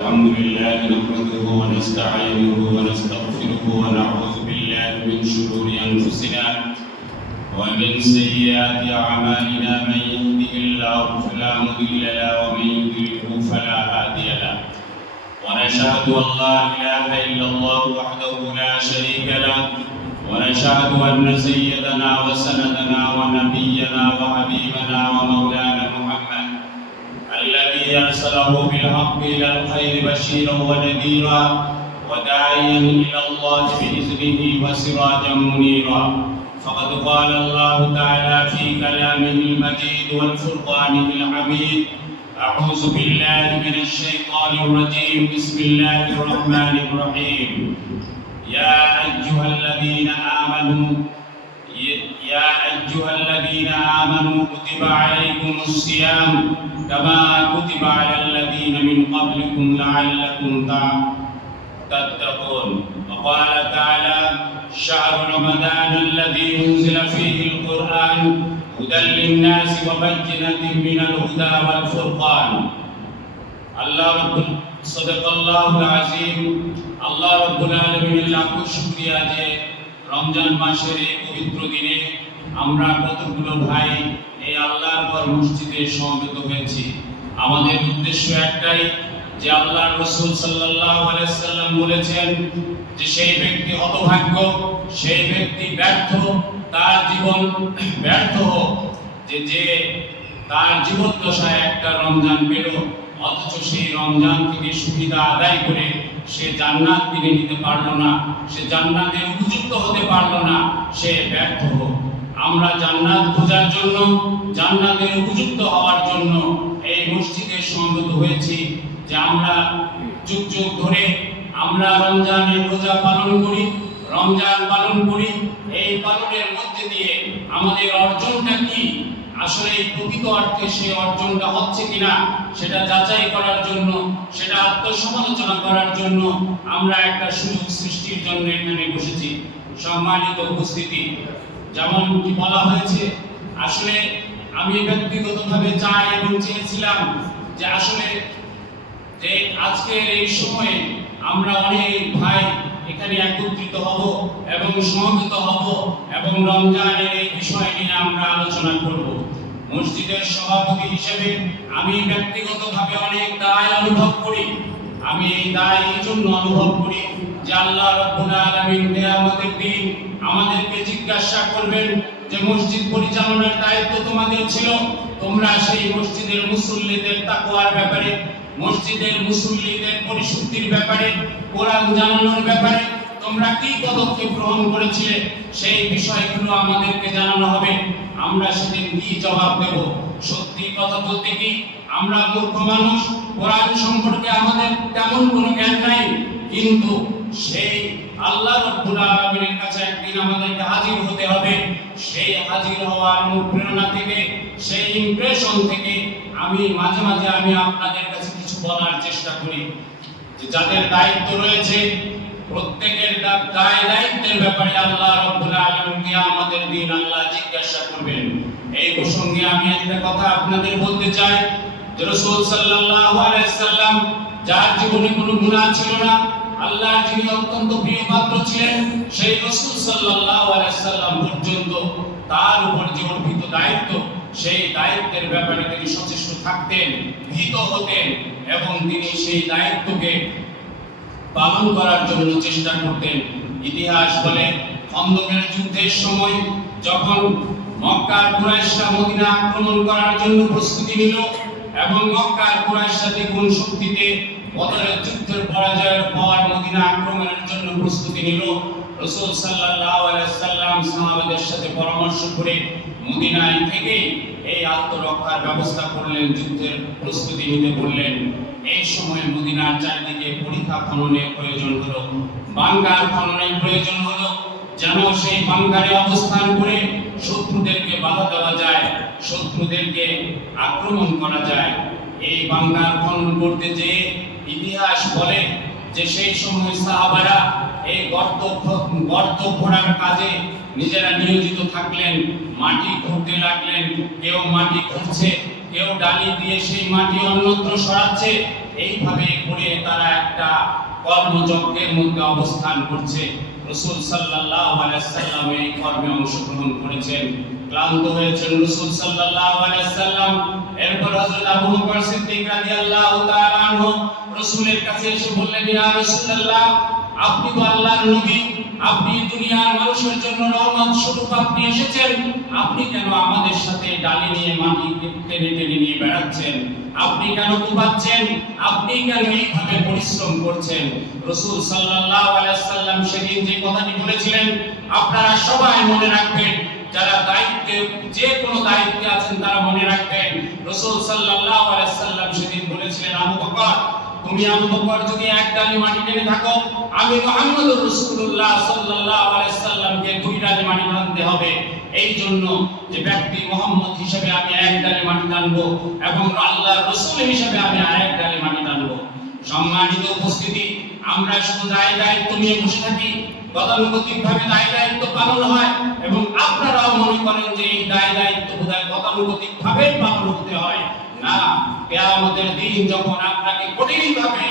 الحمد لله نحمده ونستعينه ونستغفره ونعوذ بالله من شرور أنفسنا ومن سيئات أعمالنا من يهده الله فلا مضل له ومن يضلله فلا هادي له ونشهد أن لا إله إلا الله وحده لا شريك له ونشهد أن سيدنا وسندنا ونبينا وحبيبنا ومولانا محمد الذي أرسله بالحق إلى الخير بشيرا ونذيرا وداعيا إلى الله بإذنه وسراجا منيرا فقد قال الله تعالى في كلامه المجيد والفرقانه الحميد أعوذ بالله من الشيطان الرجيم بسم الله الرحمن الرحيم يا أيها الذين آمنوا كتب عليكم الصيام كما كتب على الذين من قبلكم لعلكم تتقون وقال تعالى شهر رمضان الذي أنزل فيه القرآن هدى للناس وبينة من الهدى والفرقان صدق الله العظيم আল্লাহ রাব্বুল আলামিনের লাখ শুকরিয়া যে রমজান মাসের এই পবিত্র দিনে আমরা কতগুলো ভাই এই আল্লাহর ঘর মসজিদে সমবেত হয়েছি। আমাদের উদ্দেশ্য একটাই যে আল্লাহর রাসূল সাল্লাল্লাহু আলাইহি সাল্লাম বলেছেন যে সেই ব্যক্তি হতভাগ্য, সেই ব্যক্তি ব্যর্থ, তার জীবন ব্যর্থ যে তার জীবন দশায় একটা রমজান পেল অথচ সেই রমজান থেকে সুবিধা আদায় করে সে জান্নাত কিনে নিতে পারলো না, সে জান্নাতের উপযুক্ত হতে পারলো না, সে ব্যর্থ হোক। আমরা জান্নাত খোঁজার জন্য, জান্নাতের উপযুক্ত হওয়ার জন্য এই মসজিদে সমবেত হয়েছি যে আমরা যুগ যুগ ধরে আমরা রমজানের রোজা পালন করি, রমজান পালন করি। এই পালনের মধ্যে দিয়ে আমাদের অর্জনটা কি, আসলে প্রকৃত অর্থে সেই অর্জনটা হচ্ছে কিনা সেটা যাচাই করার জন্য, সেটা আত্মসমালোচনা করার জন্য আমরা একটা সুযোগ সৃষ্টির জন্য এখানে বসেছি। সম্মানিত উপস্থিতি, যেমন কি বলা হয়েছে, আসলে আমি ব্যক্তিগতভাবে চাই এবং চেয়েছিলাম যে আসলে যে আজকের এই সময়ে আমরা অনেক ভাই এখানে একত্রিত হব এবং সমবেত হব এবং রমজানের এই বিষয় নিয়ে আমরা আলোচনা করব। মসজিদের সভাপতি হিসেবে আমি ব্যক্তিগতভাবে অনেক দায় অনুভব করি। আমি এই দায় এই জন্য অনুভব করি যে আল্লাহ রাব্বুল আলামিন কিয়ামতের দিন আমাদেরকে জিজ্ঞাসা করবেন যে মসজিদ পরিচালনার দায়িত্ব তোমাদের ছিল, তোমরা সেই মসজিদের মুসল্লিদের তাকওয়ার ব্যাপারে, মসজিদের মুসল্লিদের পরিশুদ্ধির ব্যাপারে, কোরআন জানানোর ব্যাপারে তোমরা কি পদক্ষেপ গ্রহণ করেছিলে, সেই বিষয়গুলো আমাদেরকে জানানো হবে। আমরা সেদিন কি জবাব দেব? সত্যি কথা বলতে কি আমরা মূর্খ মানুষ, কোরআন সম্পর্কে আমাদের তেমন কোনো জ্ঞান নাই, কিন্তু সেই আল্লাহ রাব্বুল আলামিনের কাছে একদিন আমাদেরকে হাজির হতে হবে। সেই হাজির হওয়ার অনুপ্রেরণা থেকে, সেই ইমপ্রেশন থেকে আমি মাঝে মাঝে আপনাদের কাছে কিছু বলার চেষ্টা করি যে যাদের দায়িত্ব রয়েছে প্রত্যেকের দায়িত্বের ব্যাপারে আল্লাহ রাব্বুল আলামিন কিয়ামতের দিন আল্লাহ জিজ্ঞাসা করবেন। এই প্রসঙ্গে আমি একটা কথা আপনাদের বলতে চাই যে রাসূল সাল্লাল্লাহু আলাইহি সাল্লাম যার জীবনে কোনো গুনাহ ছিল না, আল্লাহর যিনি অত্যন্ত প্রিয় পাত্র ছিলেন, সেই রাসূল সাল্লাল্লাহু আলাইহি সাল্লাম পর্যন্ত তার উপর যে অর্পিত দায়িত্ব, সেই দায়িত্বের ব্যাপারে তিনি সচেষ্ট থাকতেন, ভীত হতেন এবং তিনি সেই দায়িত্বকে পালন করার জন্য চেষ্টা করতেন। ইতিহাস বলে খন্দকের যুদ্ধের সময় যখন মক্কার কুরাইশরা মদিনা আক্রমণ করার জন্য প্রস্তুতি নিল এবং মক্কার কুরাইশরা দ্বিগুণ শক্তিতে বদরের যুদ্ধের পরাজয়ের পর মদিনা আক্রমণের জন্য প্রস্তুতি নিল, রাসূল সাল্লাল্লাহু আলাইহি সাল্লাম সাহাবাদের সাথে পরামর্শ করে মদিনায় থেকে এই আত্মরক্ষার ব্যবস্থা করলেন, যুদ্ধের প্রস্তুতি নিতে বললেন। এই সময় মদিনার চারিদিকে পরিখা খননের প্রয়োজন হলো, বাঙ্কার খননের প্রয়োজন হলো, যেন সেই বাঙ্কারে অবস্থান করে শত্রুদেরকে বাধা দেওয়া যায়, শত্রুদেরকে আক্রমণ করা যায়। এই বাঙ্কার খনন করতে যে ইতিহাস বলে যে সেই সময় সাহাবারা এই গর্ত খোঁড়ার কাজে নিজেরা নিয়োজিত থাকলেন, মাটি খুঁড়তে লাগলেন। কেউ মাটি খুঁড়ছে, কেউ ডালি দিয়ে সেই মাটি অন্যত্র সরাচ্ছে। এইভাবে করে তারা একটা কর্মযজ্ঞের মধ্যে অবস্থান করছে। রাসূল সাল্লাল্লাহু আলাইহি ওয়াসাল্লাম এই কর্মে অংশগ্রহণ করেছেন। ক্লান্ত হয়েছেন রাসূল সাল্লাল্লাহু আলাইহি ওয়াসাল্লাম। এরপর হযরত আবু বকর সিদ্দিক রাদিয়াল্লাহু তাআলা আনহু রাসূলের কাছে এসে বললেন, ইয়া রাসূলুল্লাহ, আপনি তো আল্লাহর নবী, আপনি দুনিয়ার মানুষের জন্য রহমত স্বরূপ আপনি এসেছেন, আপনি কেন আমাদের সাথে ডালি নিয়ে মাটি টেনে টেনে নিয়ে বেড়াচ্ছেন? আপনি কেন কুপাচ্ছেন? আপনি কেন এইভাবে পরিশ্রম করছেন? রাসূল সাল্লাল্লাহু আলাইহি ওয়াসাল্লাম সেদিন যে কথাটি বলেছিলেন আপনারা সবাই মনে রাখবেন, যারা দায়িত্বে যে কোনো দায়িত্বে আছেন তারা মনে রাখবেন। রাসূল সাল্লাল্লাহু আলাইহি ওয়াসাল্লাম সেদিন বলেছিলেন, আবু বকর, তুমি আবু বকর যদি এক ডালি মাটি টেনে থাকো, আমি মুহাম্মদুর রাসূলুল্লাহ সাল্লাল্লাহু আলাইহি ওয়াসাল্লামকে দুই ডালি মাটি টানতে হবে। এই জন্য যে ব্যক্তি মুহাম্মদ হিসেবে আমি এক ডালি মাটি টানবো এবং আল্লাহর রাসূল হিসেবে আমি আরেক ডালি মাটি টানবো। সম্মানিত উপস্থিতি, আমরা শুধু দায়িত্ব নিয়ে বসে থাকি, গতানুগতিকভাবে দায়িত্ব পালন হয় এবং আপনারাও মনে করেন যে এই দায়িত্ব বোধহয় গতানুগতিকভাবে পালন হতে হয়। না, কিয়ামতের দিন যখন আপনাকে কঠিনভাবে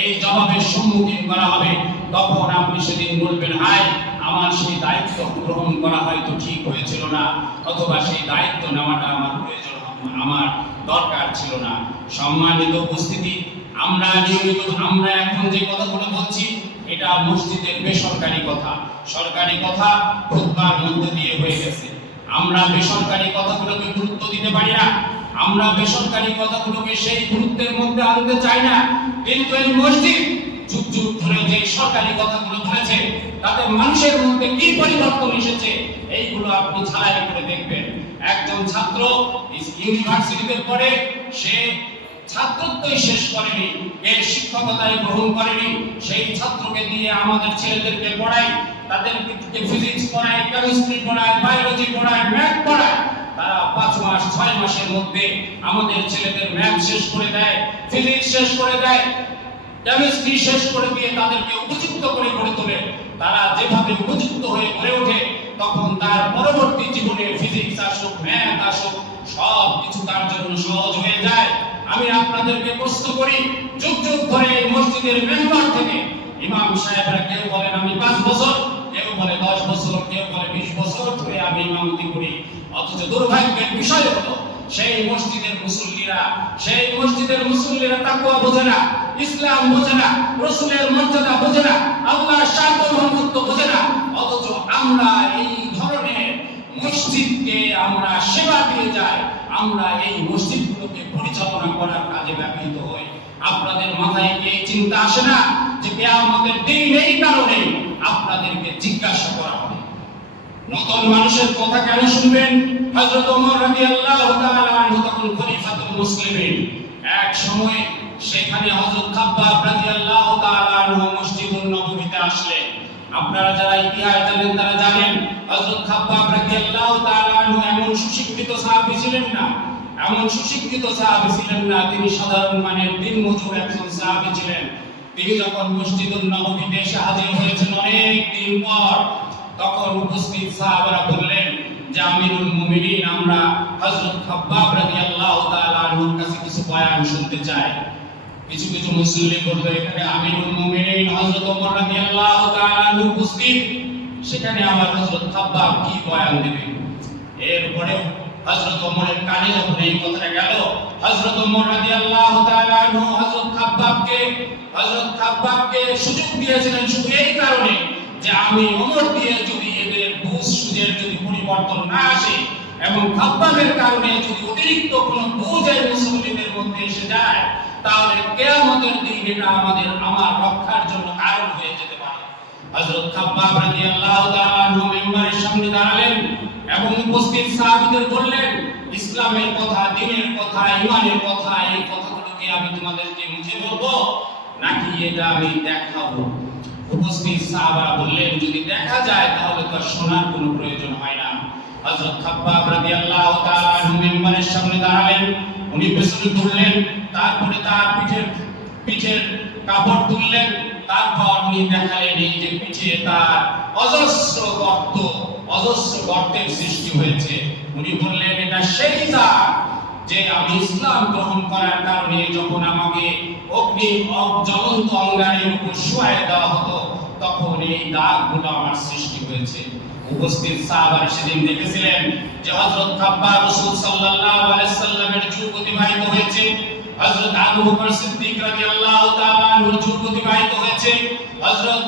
এই জবাবের সম্মুখীন করা হবে, তখন আপনি সেদিন বলবেন, হায়, আমার সেই দায়িত্ব গ্রহণ করা হয়তো ঠিক হয়েছিল না, অথবা সেই দায়িত্ব নেওয়াটা আমার প্রয়োজন, আমার দরকার ছিল না। সম্মানিত উপস্থিতি, আমরা এখন যে কথাগুলো বলছি এটা মসজিদের বেসরকারি কথা, সরকারি কথা খুতবার মধ্যে দিয়ে হয়ে গেছে। আমরা বেসরকারি কথাগুলোকে গুরুত্ব দিতে পারি না, আমরা বেসরকারি কথাগুলোকে সেই গুরুত্বের মধ্যে আনতে চাই না। কিন্তু এই মসজিদ যুগ যুগ ধরে যে সরকারি কথাগুলো ধরেছে তাতে মানুষের মধ্যে কি পরিবর্তন এসেছে এইগুলো আপনি ছালাই করে দেখবেন। একজন ছাত্র ইউনিভার্সিটিতে পড়ে, সে ছাত্রত্বই শেষ করেনি, এর শিক্ষকতায় গ্রহণ করেনি, সেই ছাত্রকে দিয়ে আমাদের ছেলেদেরকে পড়াই, তাদেরকে ফিজিক্স পড়ায়, কেমিস্ট্রি পড়ায়, বায়োলজি পড়ায়, ম্যাথ পড়ায়। তারা 5 মাস 6 মাসের মধ্যে আমাদের ছেলেদের ম্যাথ শেষ করে দেয়, ফিজিক্স শেষ করে দেয়, কেমিস্ট্রি শেষ করে দিয়ে তাদেরকে উপযুক্ত করে গড়ে তোলে। তারা যেভাবে উপযুক্ত হয়ে গড়ে ওঠে, তখন তার পরবর্তী জীবনে ফিজিক্স আসুক, ম্যাথ আসুক, সব কিছু তার জন্য সহজ হয়ে যায়। আমি আপনাদেরকে প্রশ্ন করি, যুগ যুগ ধরে এই মসজিদের মেম্বার থেকে ইমাম সাহেবরা কেউ বলেন আমি 5 বছর, কেউ বলে 10 বছর, কেউ বলে 20 বছর ধরে আমি ইমামতি করি, অথচ দুর্ভাগ্যের বিষয় হলো সেই মসজিদের মুসল্লিরা তাকওয়া বোঝে না, ইসলাম বোঝে না, রাসূলের মর্যাদা বোঝে না, আল্লাহর সার্বভৌমত্ব বোঝে না। অথচ আমরা এই ধরনের মসজিদকে আমরা সেবা দিয়ে যাই, আমরা এই মসজিদগুলোকে পরিচালনা করার কাজে ব্যবহৃত হই। আপনাদের মাথায় কি এই চিন্তা আসে না যে কিয়ামতের দিন এই কারণে আপনাদেরকে জিজ্ঞাসা করা হবে? নতুন মানুষের কথা কেন শুনবেন? হযরত ওমর রাদিয়াল্লাহু তাআলা আনহু তখন খলিফাতুল মুসলিমিন। এক সময় সেখানে হযরত খাব্বাব রাদিয়াল্লাহু তাআলা আনহু মসজিদুন নববীতে আসলেন। আপনারা যারা ইতিহাস জানেন তারা জানেন হযরত খাব্বাব রাদিয়াল্লাহু তাআলা আনহু এমন সুশিক্ষিত সাহাবী ছিলেন না, তিনি সাধারণ মানের দিনমজুর একজন সাহাবী ছিলেন। তিনি যখন মসজিদুন নববীতে এসে হাজির হয়েছেন অনেক দিন পর, তখন উপস্থিত সাহাবারা বললেন যে আমিরুল মুমিনিন, আমরা হযরত খাব্বাব রাদিয়াল্লাহু তাআলা আনহুর কাছে কিছু বয়ান শুনতে চাই। কিছু মুসল্লি বলল, এখানে আমিরুল মুমিনিন হযরত ওমর রাদিয়াল্লাহু তাআলা আনহু উপস্থিত, সেখানে আমার হযরত খাব্বাব কি বয়ান দেবে? এরপরে হযরত ওমরের কানে যখন এই কথাটা গেল, হযরত ওমর রাদিয়াল্লাহু তাআলা আনহু হযরত খাব্বাবকে সুযোগ দিয়েছিলেন শুধু এই কারণে যে আমি ওমর দিয়ে যদি এদের বুঝ সুজের যদি পরিবর্তন না আসে এবং খাব্বাবের কারণে যদি অতিরিক্ত কোনো বুঝ এই মুসলিমদের মধ্যে এসে যায়, তাহলে কিয়ামতের দিন এটা আমার রক্ষার জন্য কারণ হয়ে যেতে পারে। হযরত খাব্বাব রাদিয়াল্লাহু তাআলা আনহু মিম্বারের সামনে দাঁড়ালেন এবং উপস্থিত সাহাবীদের বললেন, ইসলামের কথা, দ্বীনের কথা, ঈমানের কথা, এই কথাগুলোকে আমি তোমাদেরকে মুখে বলবো নাকি এটা আমি দেখাবো? উপস্থিত সাহাবারা বললেন, যদি দেখা যায় তাহলে তো শোনার কোনো প্রয়োজন হয় না। হযরত খাব্বাব রাদিয়াল্লাহু তাআলা আনহু মিম্বারের সামনে দাঁড়ালেন, উনি পেছনে ঘুরলেন, তারপরে তার পিঠের কাপড় তুললেন, তারপর উনি দেখালেন এই যে পিঠে তার অজস্র গর্তের সৃষ্টি হয়েছে। উনি বললেন, এটা সেই দাগ যে আমি ইসলাম গ্রহণ করার কারণে যখন আমাকে অগ্নি জ্বলন্ত অঙ্গারের উপর শুয়ায় দেওয়া হতো তখন এই দাগগুলো আমার সৃষ্টি হয়েছে। উপস্থিত সাহাবারা সেদিন দেখেছিলেন যে হযরত খাব্বাব রাসূল সাল্লাল্লাহু আলাইহি সাল্লামের যুগ অতিবাহিত হয়েছে, হযরত আবু বকর সিদ্দিক রাদিয়াল্লাহু তাআলা আনহুর যুগ অতিবাহিত হয়েছে, হযরত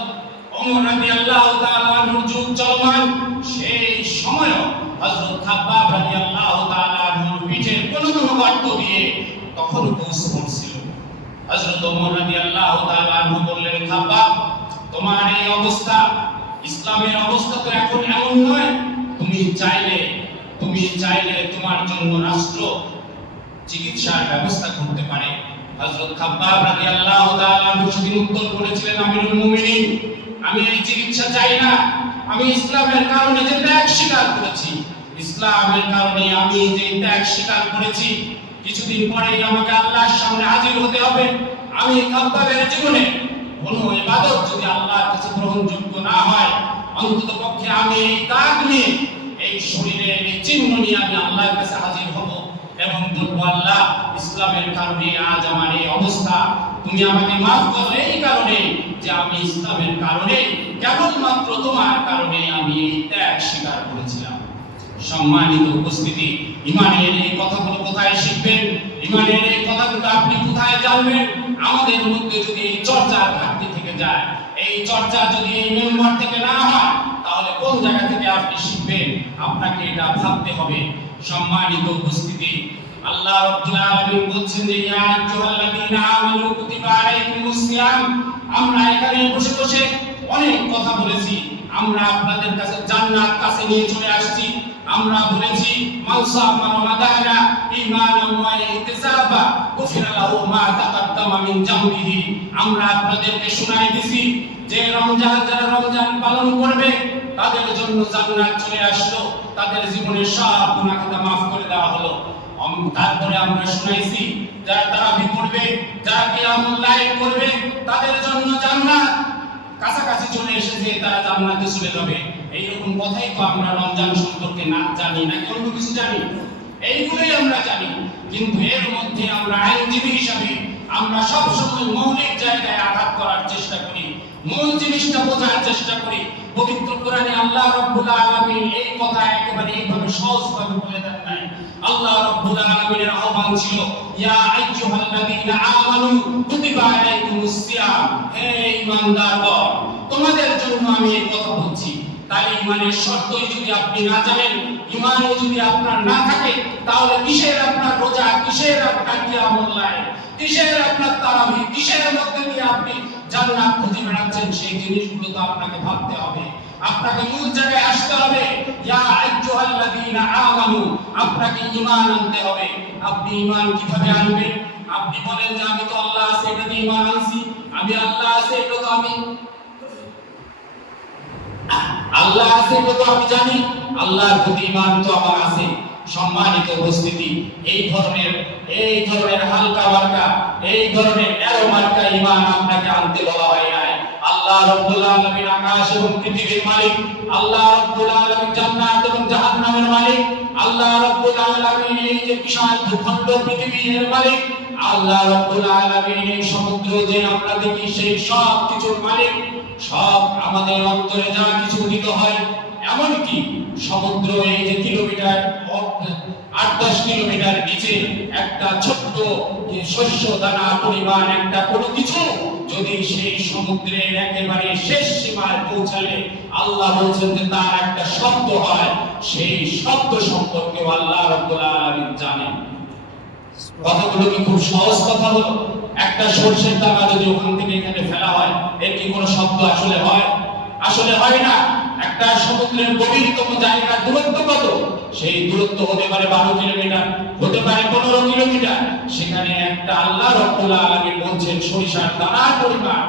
ওমর রাদিয়াল্লাহু তাআলা আনহুর যুগ চলমান। সেই সময়ও হযরত খাব্বাব রাদিয়াল্লাহু তাআলা আনহুর পিঠের কোনো গর্ত দিয়ে তখন গোস পড়ছিল। হযরত ওমর রাদিয়াল্লাহু তাআলা আনহু বললেন, খাব্বাব, তোমার এই অবস্থা, ইসলামের অবস্থা তো এখন এমন নয়, তুমি চাইলে তোমার জন্য রাষ্ট্র চিকিৎসার ব্যবস্থা করতে পারে। হযরত খাব্বাব রাদিয়াল্লাহু তাআলা আনহু সেদিন উত্তর করেছিলেন, আমিরুল মুমিনিন, আমি এই চিকিৎসা চাই না। আমি ইসলামের কারণে যে ত্যাগ স্বীকার করেছি, ইসলামের কারণে আমি যে ত্যাগ স্বীকার করেছি, কিছুদিন পরেই আমাকে আল্লাহর সামনে হাজির হতে হবে। আমি খাব্বাবের জীবনে কোনো ইবাদত যদি আল্লাহর কাছে গ্রহণযোগ্য না হয়, অন্তত পক্ষে আমি এই দাগ নিয়ে, এই শরীরের এই চিহ্ন নিয়ে আমি আল্লাহর কাছে হাজির হব এবং বলবো, আল্লাহ, ইসলামের কারণে আজ আমার এই অবস্থা, তুমি আমাকে মাফ করো এই কারণে যে আমি ইসলামের কারণে, কেবলমাত্র তোমার কারণে আমি এই ত্যাগ স্বীকার করেছিলাম। সম্মানিত উপস্থিতি, ইমানের এই কথাগুলো কোথায় শিখবেন? ইমানের এই কথাগুলো আপনি কোথায় জানবেন? আমাদের মধ্যে যদি এই চর্চার ঘাটতি থেকে যায়, এই চর্চা যদি এই মেম্বার থেকে না হয়, তাহলে কোন জায়গা থেকে আপনি শিখবেন? আপনাকে এটা ভাবতে হবে। সম্মানিত উপস্থিতি, আল্লাহ রাব্বুল আলামিন বলছেন যে ইয়া আইয়ুহাল্লাযীনা আমানু কুতিবা আলাইকুমুস সিয়াম। আমরা এখানে বসে বসে অনেক কথা বলেছি, আমরা আপনাদের কাছে জান্নাত কাছে নিয়ে চলে আসছি। আমরা বলেছি মানসামা রমাদানা ঈমানান ওয়া ইহতিসাবা গুফিরা লাহু মা তাকাদ্দামা মিন জামবিহি। আমরা আপনাদেরকে শোনাই দিছি যে যারা রমজান পালন করবে তাদের জন্য জান্নাত চলে আসলো, তাদের জীবনের সব গুনাহ খাতা maaf করে দেওয়া হলো। তারপরে আমরা শুনাইছি যারা তারাবি করবে, যারা কিয়ামুল লাইল করবে, তাদের জন্য জান্নাত কাছাকাছি চলে এসেছে, তারা জান্নাতে চলে যাবে। এইরকম কথাই তো আমরা রমজান সম্পর্কে না জানি, না অন্য কিছু জানি? এইগুলোই আমরা জানি, কিন্তু এর মধ্যে আমরা আইনজীবী হিসাবে আমরা সবসময় মৌলিক জায়গায় আঘাত করার চেষ্টা করি, মূল জিনিসটা বোঝার চেষ্টা করি। পবিত্র কোরআনে আল্লাহ রাব্বুল আলামিন এই কথা একেবারে এইভাবে সহজভাবে বলে দেন নাই। আল্লাহ রাব্বুল আলামিনের আহ্বান ছিল, ইয়া আইয়ুহাল্লাযীনা আমানু কুতিবা আলাইকুমুস সিয়াম। হে ঈমানদারগণ, তোমাদের জন্য আমি এই কথা বলছি। তাই ঈমানের শর্তই যদি আপনি না জানেন, ঈমানই যদি আপনার না থাকে, তাহলে কিসের আপনার রোজা, কিসের আপনার কিয়ামুল লাইল, কিসের আপনার তারাবি, কিসের মধ্যে দিয়ে আপনি জান্নাত খুঁজে বেড়াচ্ছেন? সেই জিনিসগুলো তো আপনাকে ভাবতে হবে, আপনাকে মূল জায়গায় আসতে হবে। ইয়া আইয়ুহাল্লাযীনা আমানু, আপনাকে ঈমান আনতে হবে। আপনি ঈমান কিভাবে আনবেন? আপনি বলেন যে আমি তো আল্লাহ আছে এটাতে ঈমান আনছি, আমি আল্লাহ আছে এটা তো আমি জানি, আল্লাহর প্রতি ঈমান তো আমার আছে। সম্মানিত উপস্থিতি, এই ধরনের হালকা মার্কা, এই ধরনের এরো মার্কা ঈমান আপনাকে আনতে বলা হয় নাই। আল্লাহ রাব্বুল আলামিন আকাশ এবং পৃথিবীর মালিক, আল্লাহ রাব্বুল আলামিন জান্নাত এবং জাহান্নামের মালিক, আল্লাহ রাব্বুল আলামিন এই যে বিশাল ভূখণ্ড পৃথিবীর মালিক, আল্লাহ রাব্বুল আলামিন এই সমুদ্র যে আমরা দেখি সেই সব কিছুর মালিক। সব আমাদের অন্তরে যা কিছু উদিত হয়, এমনকি সমুদ্র এই যে কিলোমিটার 8-10 কিলোমিটার নিচে একটা ছোট্ট শস্য দানা পরিমাণ একটা কোনো কিছু যদি সেই সমুদ্রের একেবারে শেষ সীমায় পৌঁছালে আল্লাহ বলছেন যে তার একটা শব্দ হয়, সেই শব্দ সম্পর্কে আল্লাহ রাব্বুল আলামিন জানেন। কথাগুলো কি খুব সহজ কথা হলো? একটা সরষের দানা যদি ওখান থেকে এখানে ফেলা হয়, এর কি কোনো শব্দ আসলে হয়? আসলে হয় না। একটা সমুদ্রের গভীরতম জায়গার দূরত্ব কত? সেই দূরত্ব হতে পারে 12 কিলোমিটার, হতে পারে 15 কিলোমিটার। সেখানে একটা আল্লাহ রাব্বুল আলামিন বলছেন সরিষার দানার পরিমাণ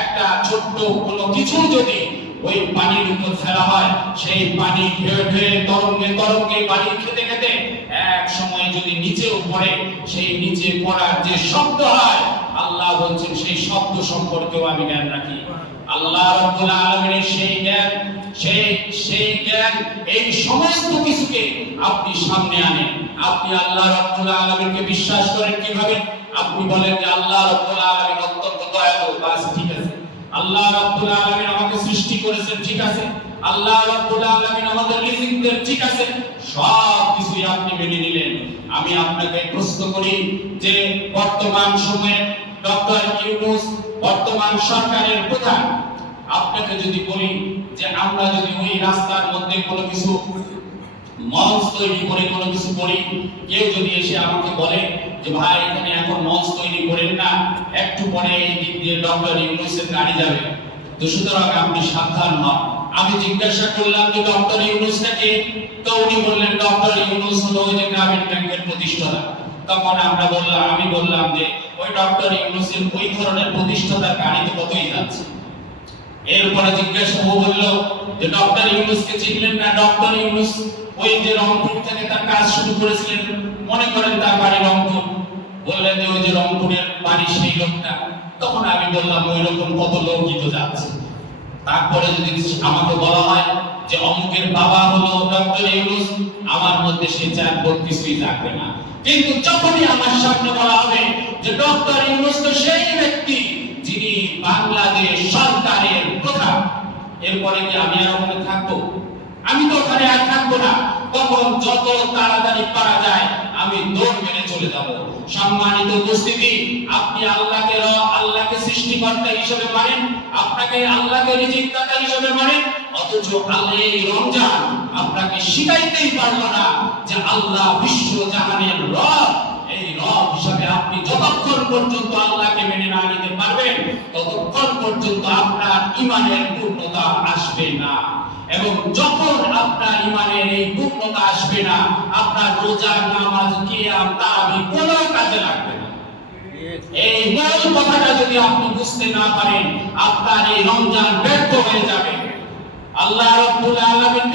একটা ছোট্ট কোনো কিছু যদি ওই পানির উপর ফেলা হয়, সেই পানি ঢেউ ঢেউ তরঙ্গে তরঙ্গে পানি খেতে খেতে এক সময় যদি নিচেও পড়ে, সেই নিচে পড়ার যে শব্দ হয়, আল্লাহ বলছেন সেই শব্দ সম্পর্কেও আমি জ্ঞান রাখি। আল্লাহ রাব্বুল আলামিনের সেই জ্ঞান, সেই জ্ঞান এই সমস্ত কিছুকে আপনি সামনে আনেন। আপনি আল্লাহ রাব্বুল আলামিনকে বিশ্বাস করেন কিভাবে? আপনি বলেন যে আল্লাহ রাব্বুল আলামিন অত্যন্ত দয়ালু, বাস ঠিক আছে। আল্লাহ রাব্বুল আলামিন আমাকে সৃষ্টি করেছেন, ঠিক আছে। আল্লাহ রাব্বুল আলামিন আমাদের রিজিক দেন, ঠিক আছে। সব কিছুই আপনি মেনে নিলেন। আমি আপনাকে প্রশ্ন করি যে বর্তমান সময়ে ডক্টর ইউনূস বর্তমান সরকারের প্রধান, আপনাকে যদি বলি যে আমরা যদি ওই রাস্তার মধ্যে কোনো কিছু মঞ্চ তৈরি করে কোনো কিছু করি, কেউ যদি এসে আমাকে বলে যে ভাই এখানে এখন মঞ্চ তৈরি করেন না, একটু পরে এই দিক দিয়ে ডক্টর ইউনূসের গাড়ি যাবে, তো সুতরাং আপনি সাবধান হন। আমি জিজ্ঞাসা করলাম যে ডক্টর ইউনূসটা কে? তো উনি বললেন ডক্টর ইউনূস হলো ওই যে গ্রামীণ ব্যাংকের প্রতিষ্ঠাতা। তখন আমি বললাম যে ওই ডক্টর ইউনূসের ওই ধরনের প্রতিষ্ঠাতার গাড়ি তো কতই যাচ্ছে। এরপরে জিজ্ঞাসা বলল যে ডক্টর ইউনূসকে চিনলেন না? ডক্টর ইউনূস ওই যে রংপুর থেকে তার কাজ শুরু করেছিলেন, মনে করেন তার বাড়ি রংপুর, বললেন যে ওই যে রংপুরের বাড়ি সেই লোকটা। তখন আমি বললাম ওই রকম কত লোকই তো যাচ্ছে। তারপরে যদি আমাকে বলা হয় যে অমুকের বাবা হলো ডক্টর ইউনূস, আমার মধ্যে সেই চার বোধ কিছুই থাকবে না। কিন্তু যখনই আমার সামনে বলা হবে যে ডক্টর ইউনূস তো সেই ব্যক্তি যিনি বাংলাদেশ সরকারের প্রধান, এরপরে কি আমি আর ওখানে থাকবো? আমি তো ওখানে আর থাকবো না। তখন যত তাড়াতাড়ি পারা যায় আমি দৌড় মেরে চলে যাব। সম্মানিত উপস্থিতি, আপনি আল্লাহকে সৃষ্টিকর্তা হিসেবে মানেন, আপনাকে আল্লাহকে রিজিকদাতা হিসেবে মানেন, অথচ এই রমজান আপনাকে শিখাইতেই পারলো না যে আল্লাহ বিশ্ব জাহানের রব। এই রব হিসাবে আপনি যতক্ষণ পর্যন্ত আল্লাহকে মেনে না নিতে পারবেন, ততক্ষণ পর্যন্ত আপনার ঈমানের পূর্ণতা আসবে না। এবং যখন আপনার ঈমানের এই পূর্ণতা আসবে না, আপনার রোজা, নামাজ, কিয়াম, তারাবি কোনো কাজে লাগবে না। এই মূল কথাটা যদি আপনি বুঝতে না পারেন, আপনার এই রমজান ব্যর্থ হয়ে যাবে। আল্লাহ রাব্বুল আলামিন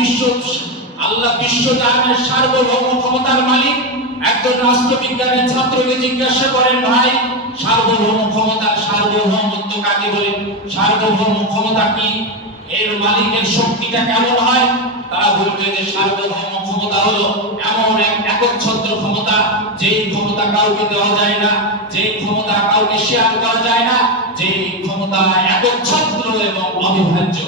বিশ্ব জাহানের সার্বভৌম ক্ষমতার মালিক। একজন রাষ্ট্রবিজ্ঞানের ছাত্রকে জিজ্ঞাসা করেন, ভাই সার্বভৌম ক্ষমতা, সার্বভৌমত্ব কাকে বলে? সার্বভৌম ক্ষমতা কি? এর মালিকের শক্তিটা কেমন হয়? তারা বলবে যে সার্বভৌম ক্ষমতা হলো এমন এক একচ্ছত্র ক্ষমতা, যেই ক্ষমতা কাউকে দেওয়া যায় না, যেই ক্ষমতা কাউকে শেয়ার করা যায় না, যেই ক্ষমতা একচ্ছত্র এবং অবিভাজ্য।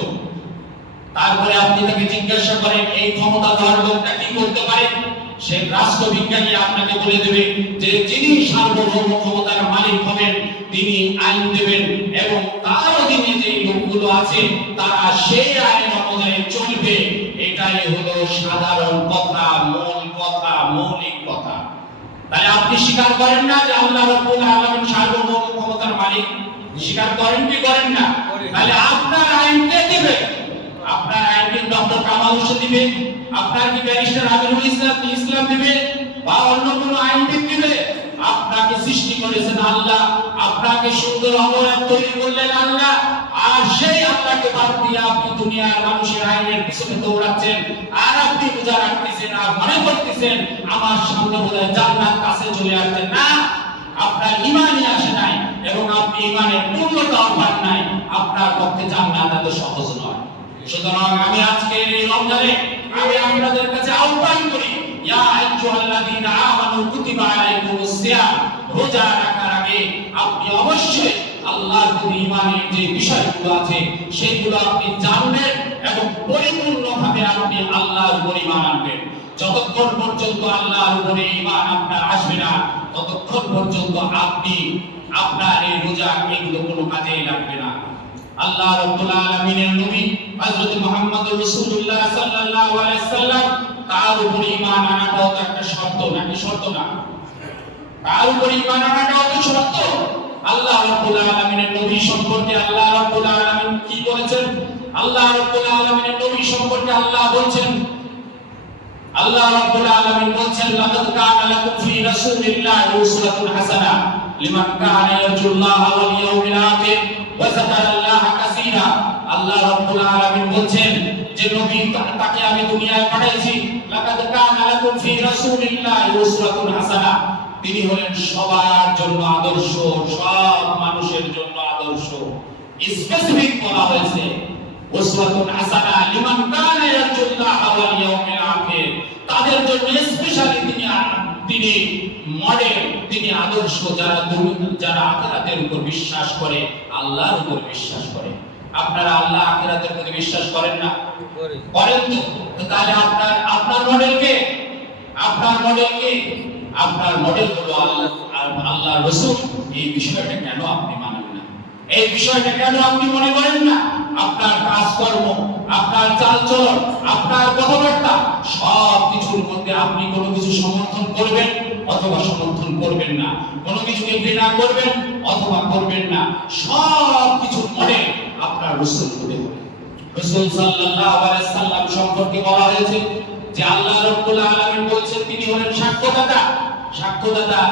তারপরে আপনি তাকে জিজ্ঞাসা করেন এই ক্ষমতা দেওয়ার লোকটা কি করতে পারে? সে রাষ্ট্রবিজ্ঞানী আপনাকে বলে দেবে যে যিনি সার্বভৌম ক্ষমতার মালিক হবেন তিনি আইন দেবেন এবং তার অধীনে যে লোকগুলো আছে তারা সেই আইন অনুযায়ী চলবে। এটাই হলো সাধারণ কথা, মূল কথা, মৌলিক কথা। তাহলে আপনি স্বীকার করেন না যে আল্লাহ রাব্বুল আলামিন সার্বভৌম ক্ষমতার মালিক? স্বীকার করেন কি করেন না? তাহলে আপনার আইন কে দিবে? আপনার আইন কি ডক্টর কামাল হোসেন দিবে? আপনার কি ব্যারিস্টার আমিরুল ইসলাম দিবে? বা অন্য কোন আইনবিদ দিবে? আপনাকে সৃষ্টি করেছেন আল্লাহ, আপনাকে সুন্দর অবয়ব তৈরি করলেন আল্লাহ, আর সেই আল্লাহকে বাদ দিয়ে আপনি দুনিয়ার মানুষের আইনের পিছনে দৌড়াচ্ছেন। আর আপনি রোজা রাখতেছেন আর মনে করতেছেন আমার সামনে বোধহয় জান্নাত কাছে চলে আসছে। না, আপনার ঈমানই আসে নাই এবং আপনি ঈমানের পূর্ণতাও পান নাই। আপনার পক্ষে জান্নাত এত সহজ নয়। সুতরাং আমি আজকে এই রমজানে আমি আপনাদের কাছে আহ্বান করি, ইয়া আইয়ুহাল্লাযীনা আমানু কুতিবা আলাইকুমুস সিয়াম, রোজা রাখার আগে আপনি অবশ্যই আল্লাহর প্রতি ঈমানের যে বিষয়গুলো আছে সেগুলো আপনি জানবেন এবং পরিপূর্ণভাবে আপনি আল্লাহর উপর ঈমান আনবেন। যতক্ষণ পর্যন্ত আল্লাহর উপরে ঈমান আপনার আসবে না, ততক্ষণ পর্যন্ত আপনি আপনার এই রোজা এগুলো কোনো কাজেই লাগবে না। আল্লাহ রাব্বুল আলামিনের নবী হযরত মুহাম্মদ রাসূলুল্লাহ সাল্লাল্লাহু আলাইহি সাল্লাম তার উপর ঈমান আনাটাও একটা শর্ত, নাকি শর্ত না? তার উপর ঈমান আনাটাও তো শর্ত। আল্লাহ রাব্বুল আলামিনের নবী সম্পর্কে আল্লাহ রাব্বুল আলামিন কি বলেছেন? আল্লাহ রাব্বুল আলামিনের নবী সম্পর্কে আল্লাহ বলেন, আল্লাহ রাব্বুল আলামিন বলেন, লাকাদ কানা লাকুম ফি রাসূলিল্লাহি উসওয়াতুন হাসানাহ লিমান কানা ইয়ারজুল্লাহা ওয়াল ইয়াউমিল আখির ওয়া যাকারাল্লাহা কাসীরা। আল্লাহ রাব্বুল আলামিন বলেন যে নবী তাকে আমি দুনিয়ায় পাঠাইছি, লাকাদ কানা লাকুম ফি রাসূলিল্লাহি উসওয়াতুন হাসানাহ, তিনি হলেন সবার জন্য আদর্শ, সব মানুষের জন্য আদর্শ। স্পেসিফিক বলা হয়েছে উসওয়াতুন হাসানাহ লিমান কানা ইয়ারজুল্লাহা ওয়াল ইয়াউমিল আখির, তাদের জন্য স্পেশালি তিনি তিনি মডেল, তিনি আদর্শ। যারা আখিরাতের উপর বিশ্বাস করে, আল্লাহর উপর বিশ্বাস করে। আপনারা আল্লাহ আখিরাতের প্রতি বিশ্বাস করেন না? করেন তো। তাহলে আপনার মডেল কে? আপনার মডেল কে? আপনার মডেল হলো আল্লাহ রাসূল। এই বিষয়টা কেন আপনি মানেন না? এই বিষয়টা কেন আপনি মনে করেন না? আপনার কাজকর্ম, আপনার চালচলন, আপনার কথাবার্তা সব কিছুর মধ্যে আপনি কোনো কিছু সমর্থন করবেন অথবা সমর্থন করবেন না, কোনো কিছুকে ঘৃণা করবেন অথবা করবেন না, সব কিছুর মডেল আপনার রাসূল হতে হবে। রাসূল সাল্লাল্লাহু আলাইহি সাল্লাম সম্পর্কে বলা হয়েছে যে আল্লাহ রাব্বুল আলামিন বলেছেন তিনি হলেন সাক্ষ্যদাতা। সাক্ষ্যদাতা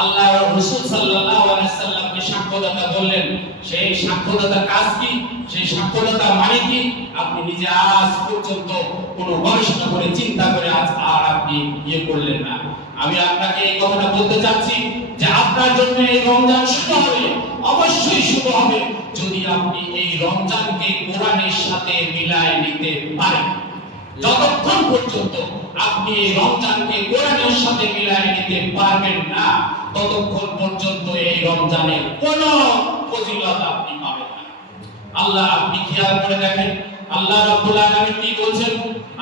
আল্লাহ রাসূল সাল্লাল্লাহু আলাইহি সাল্লামকে সাক্ষ্যদাতা বললেন। সেই সাক্ষ্যদাতা কাজ কি? সেই সাক্ষ্যদাতা মানে কি? আপনি নিজে আজ পর্যন্ত কোনো গবেষণা করে চিন্তা করে আজ আর আপনি করলেন না। আমি আপনাকে এই কথাটা বলতে চাচ্ছি যে আপনার জন্য এই রমজান শুভ হবে, অবশ্যই শুভ হবে যদি আপনি এই রমজানকে কোরআনের সাথে মিলায় নিতে পারেন। যতক্ষণ পর্যন্ত আপনি এই রমজানকে কোরআনের সাথে মিলায় নিতে পারবেন না, ততক্ষণ পর্যন্ত এই রমজানের কোনো ফজিলত আপনি পাবেন না। আল্লাহ, আপনি খেয়াল করে দেখেন আল্লাহ রাব্বুল আলামিন কি বলছেন?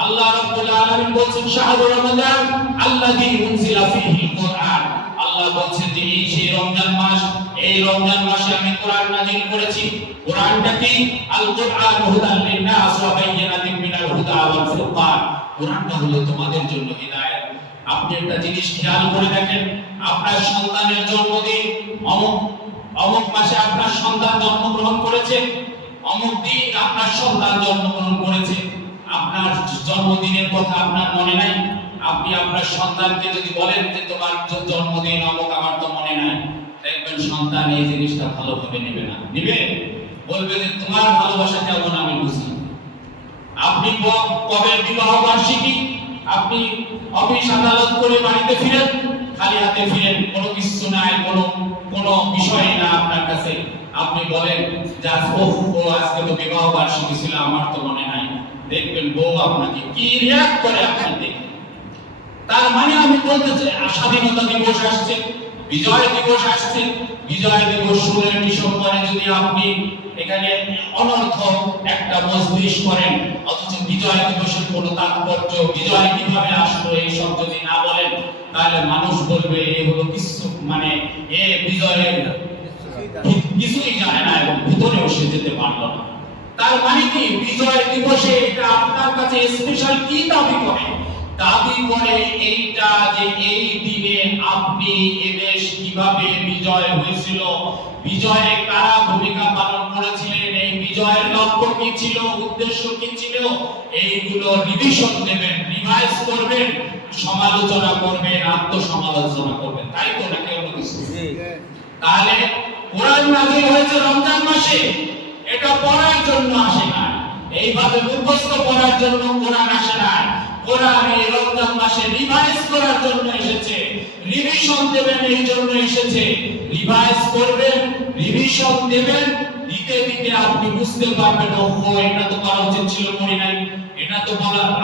আল্লাহ রাব্বুল আলামিন বলছেন শাহরুর রমাদান আল্লাযী উনজিলা ফীহিল কুরআন। আল্লাহ বলছেন যে এই সেই রমজান মাস, এই রমজান মাসে আমি কোরআন নাযিল করেছি। কোরআনটা কি? আল কুরআন হুদাল লিন-নাস ওয়া বায়্যিনাতিন মিনাল হুদা ওয়াল ফুরকান। কোরআনটা হলো তোমাদের জন্য হিদায়াত। আপনি একটা জিনিস খেয়াল করে দেখেন, আপনার সন্তানের জন্মদিন অমুক মাসে আপনার সন্তান জন্মগ্রহণ করেছে, অমুক দিন আপনার সন্তান জন্মগ্রহণ করেছে। আপনার জন্মদিনের কথা আপনার মনে নাই? আপনি আপনার সন্তানকে যদি বলেন যে তোমার জন্মদিন অমুক, আমার তো মনে নাই, দেখবেন সন্তান এই জিনিসটা ভালোভাবে নেবে না। নেবে? বলবে যে তোমার ভালোবাসা কেমন আমি বুঝি। আপনি কবে বিবাহ বার্ষিকী, আপনি অফিস আদালত করে বাড়িতে ফিরেন, খালি হাতে ফিরেন, কোনো কিছু নাই, কোনো বিষয় না আপনার কাছে। আপনি বলেন যে আজকে তো বিবাহ বার্ষিকী ছিল, আমার তো মনে নাই। দেখবেন বউ আপনাকে কি রিয়াক্ট করে আপনি দেখেন। তার মানে আমি বলতে চাই, স্বাধীনতা দিবস আসছে, বিজয় দিবস আসছে। বিজয় দিবস 16 ডিসেম্বরে যদি আপনি এখানে অনর্থক একটা মজলিস করেন, অথচ বিজয় দিবসের কোনো তাৎপর্য, বিজয় কিভাবে আসলো এইসব যদি না বলেন, তাহলে মানুষ বলবে এ হলো কিছু, মানে এ বিজয়ের কিছুই জানে না এবং ভিতরেও সে যেতে পারলো না। তার মানে কি? বিজয় দিবসে এটা আপনার কাছে স্পেশাল কি দাবি করে? দাবি করে এইটা যে এই দিনে আপনি এদেশ কিভাবে বিজয় হয়েছিল, বিজয়ে কারা ভূমিকা পালন করেছিলেন, এই বিজয়ের লক্ষ্য কি ছিল, উদ্দেশ্য কি ছিল, এইগুলো রিভিশন দেবেন, রিভাইজ করবেন, সমালোচনা করবেন, আত্মসমালোচনা করবেন। তাই তো নাকি অন্য কিছু? তাহলে কোরআন নাযিল হয়েছে রমজান মাসে, এটা পড়ার জন্য আসে না, এইভাবে মুখস্থ করার জন্য কোরআন আসে না। কোরআন এই রমজান মাসে রিভাইজ করার জন্য এসেছে, রিভিশন দেবেন এই জন্য এসেছে। রিভাইজ করবেন, রিভিশন দেবেন, দিতে দিতে আপনি বুঝতে পারবেন ও এটা তো করা উচিত ছিল, করি নাই, এটা তো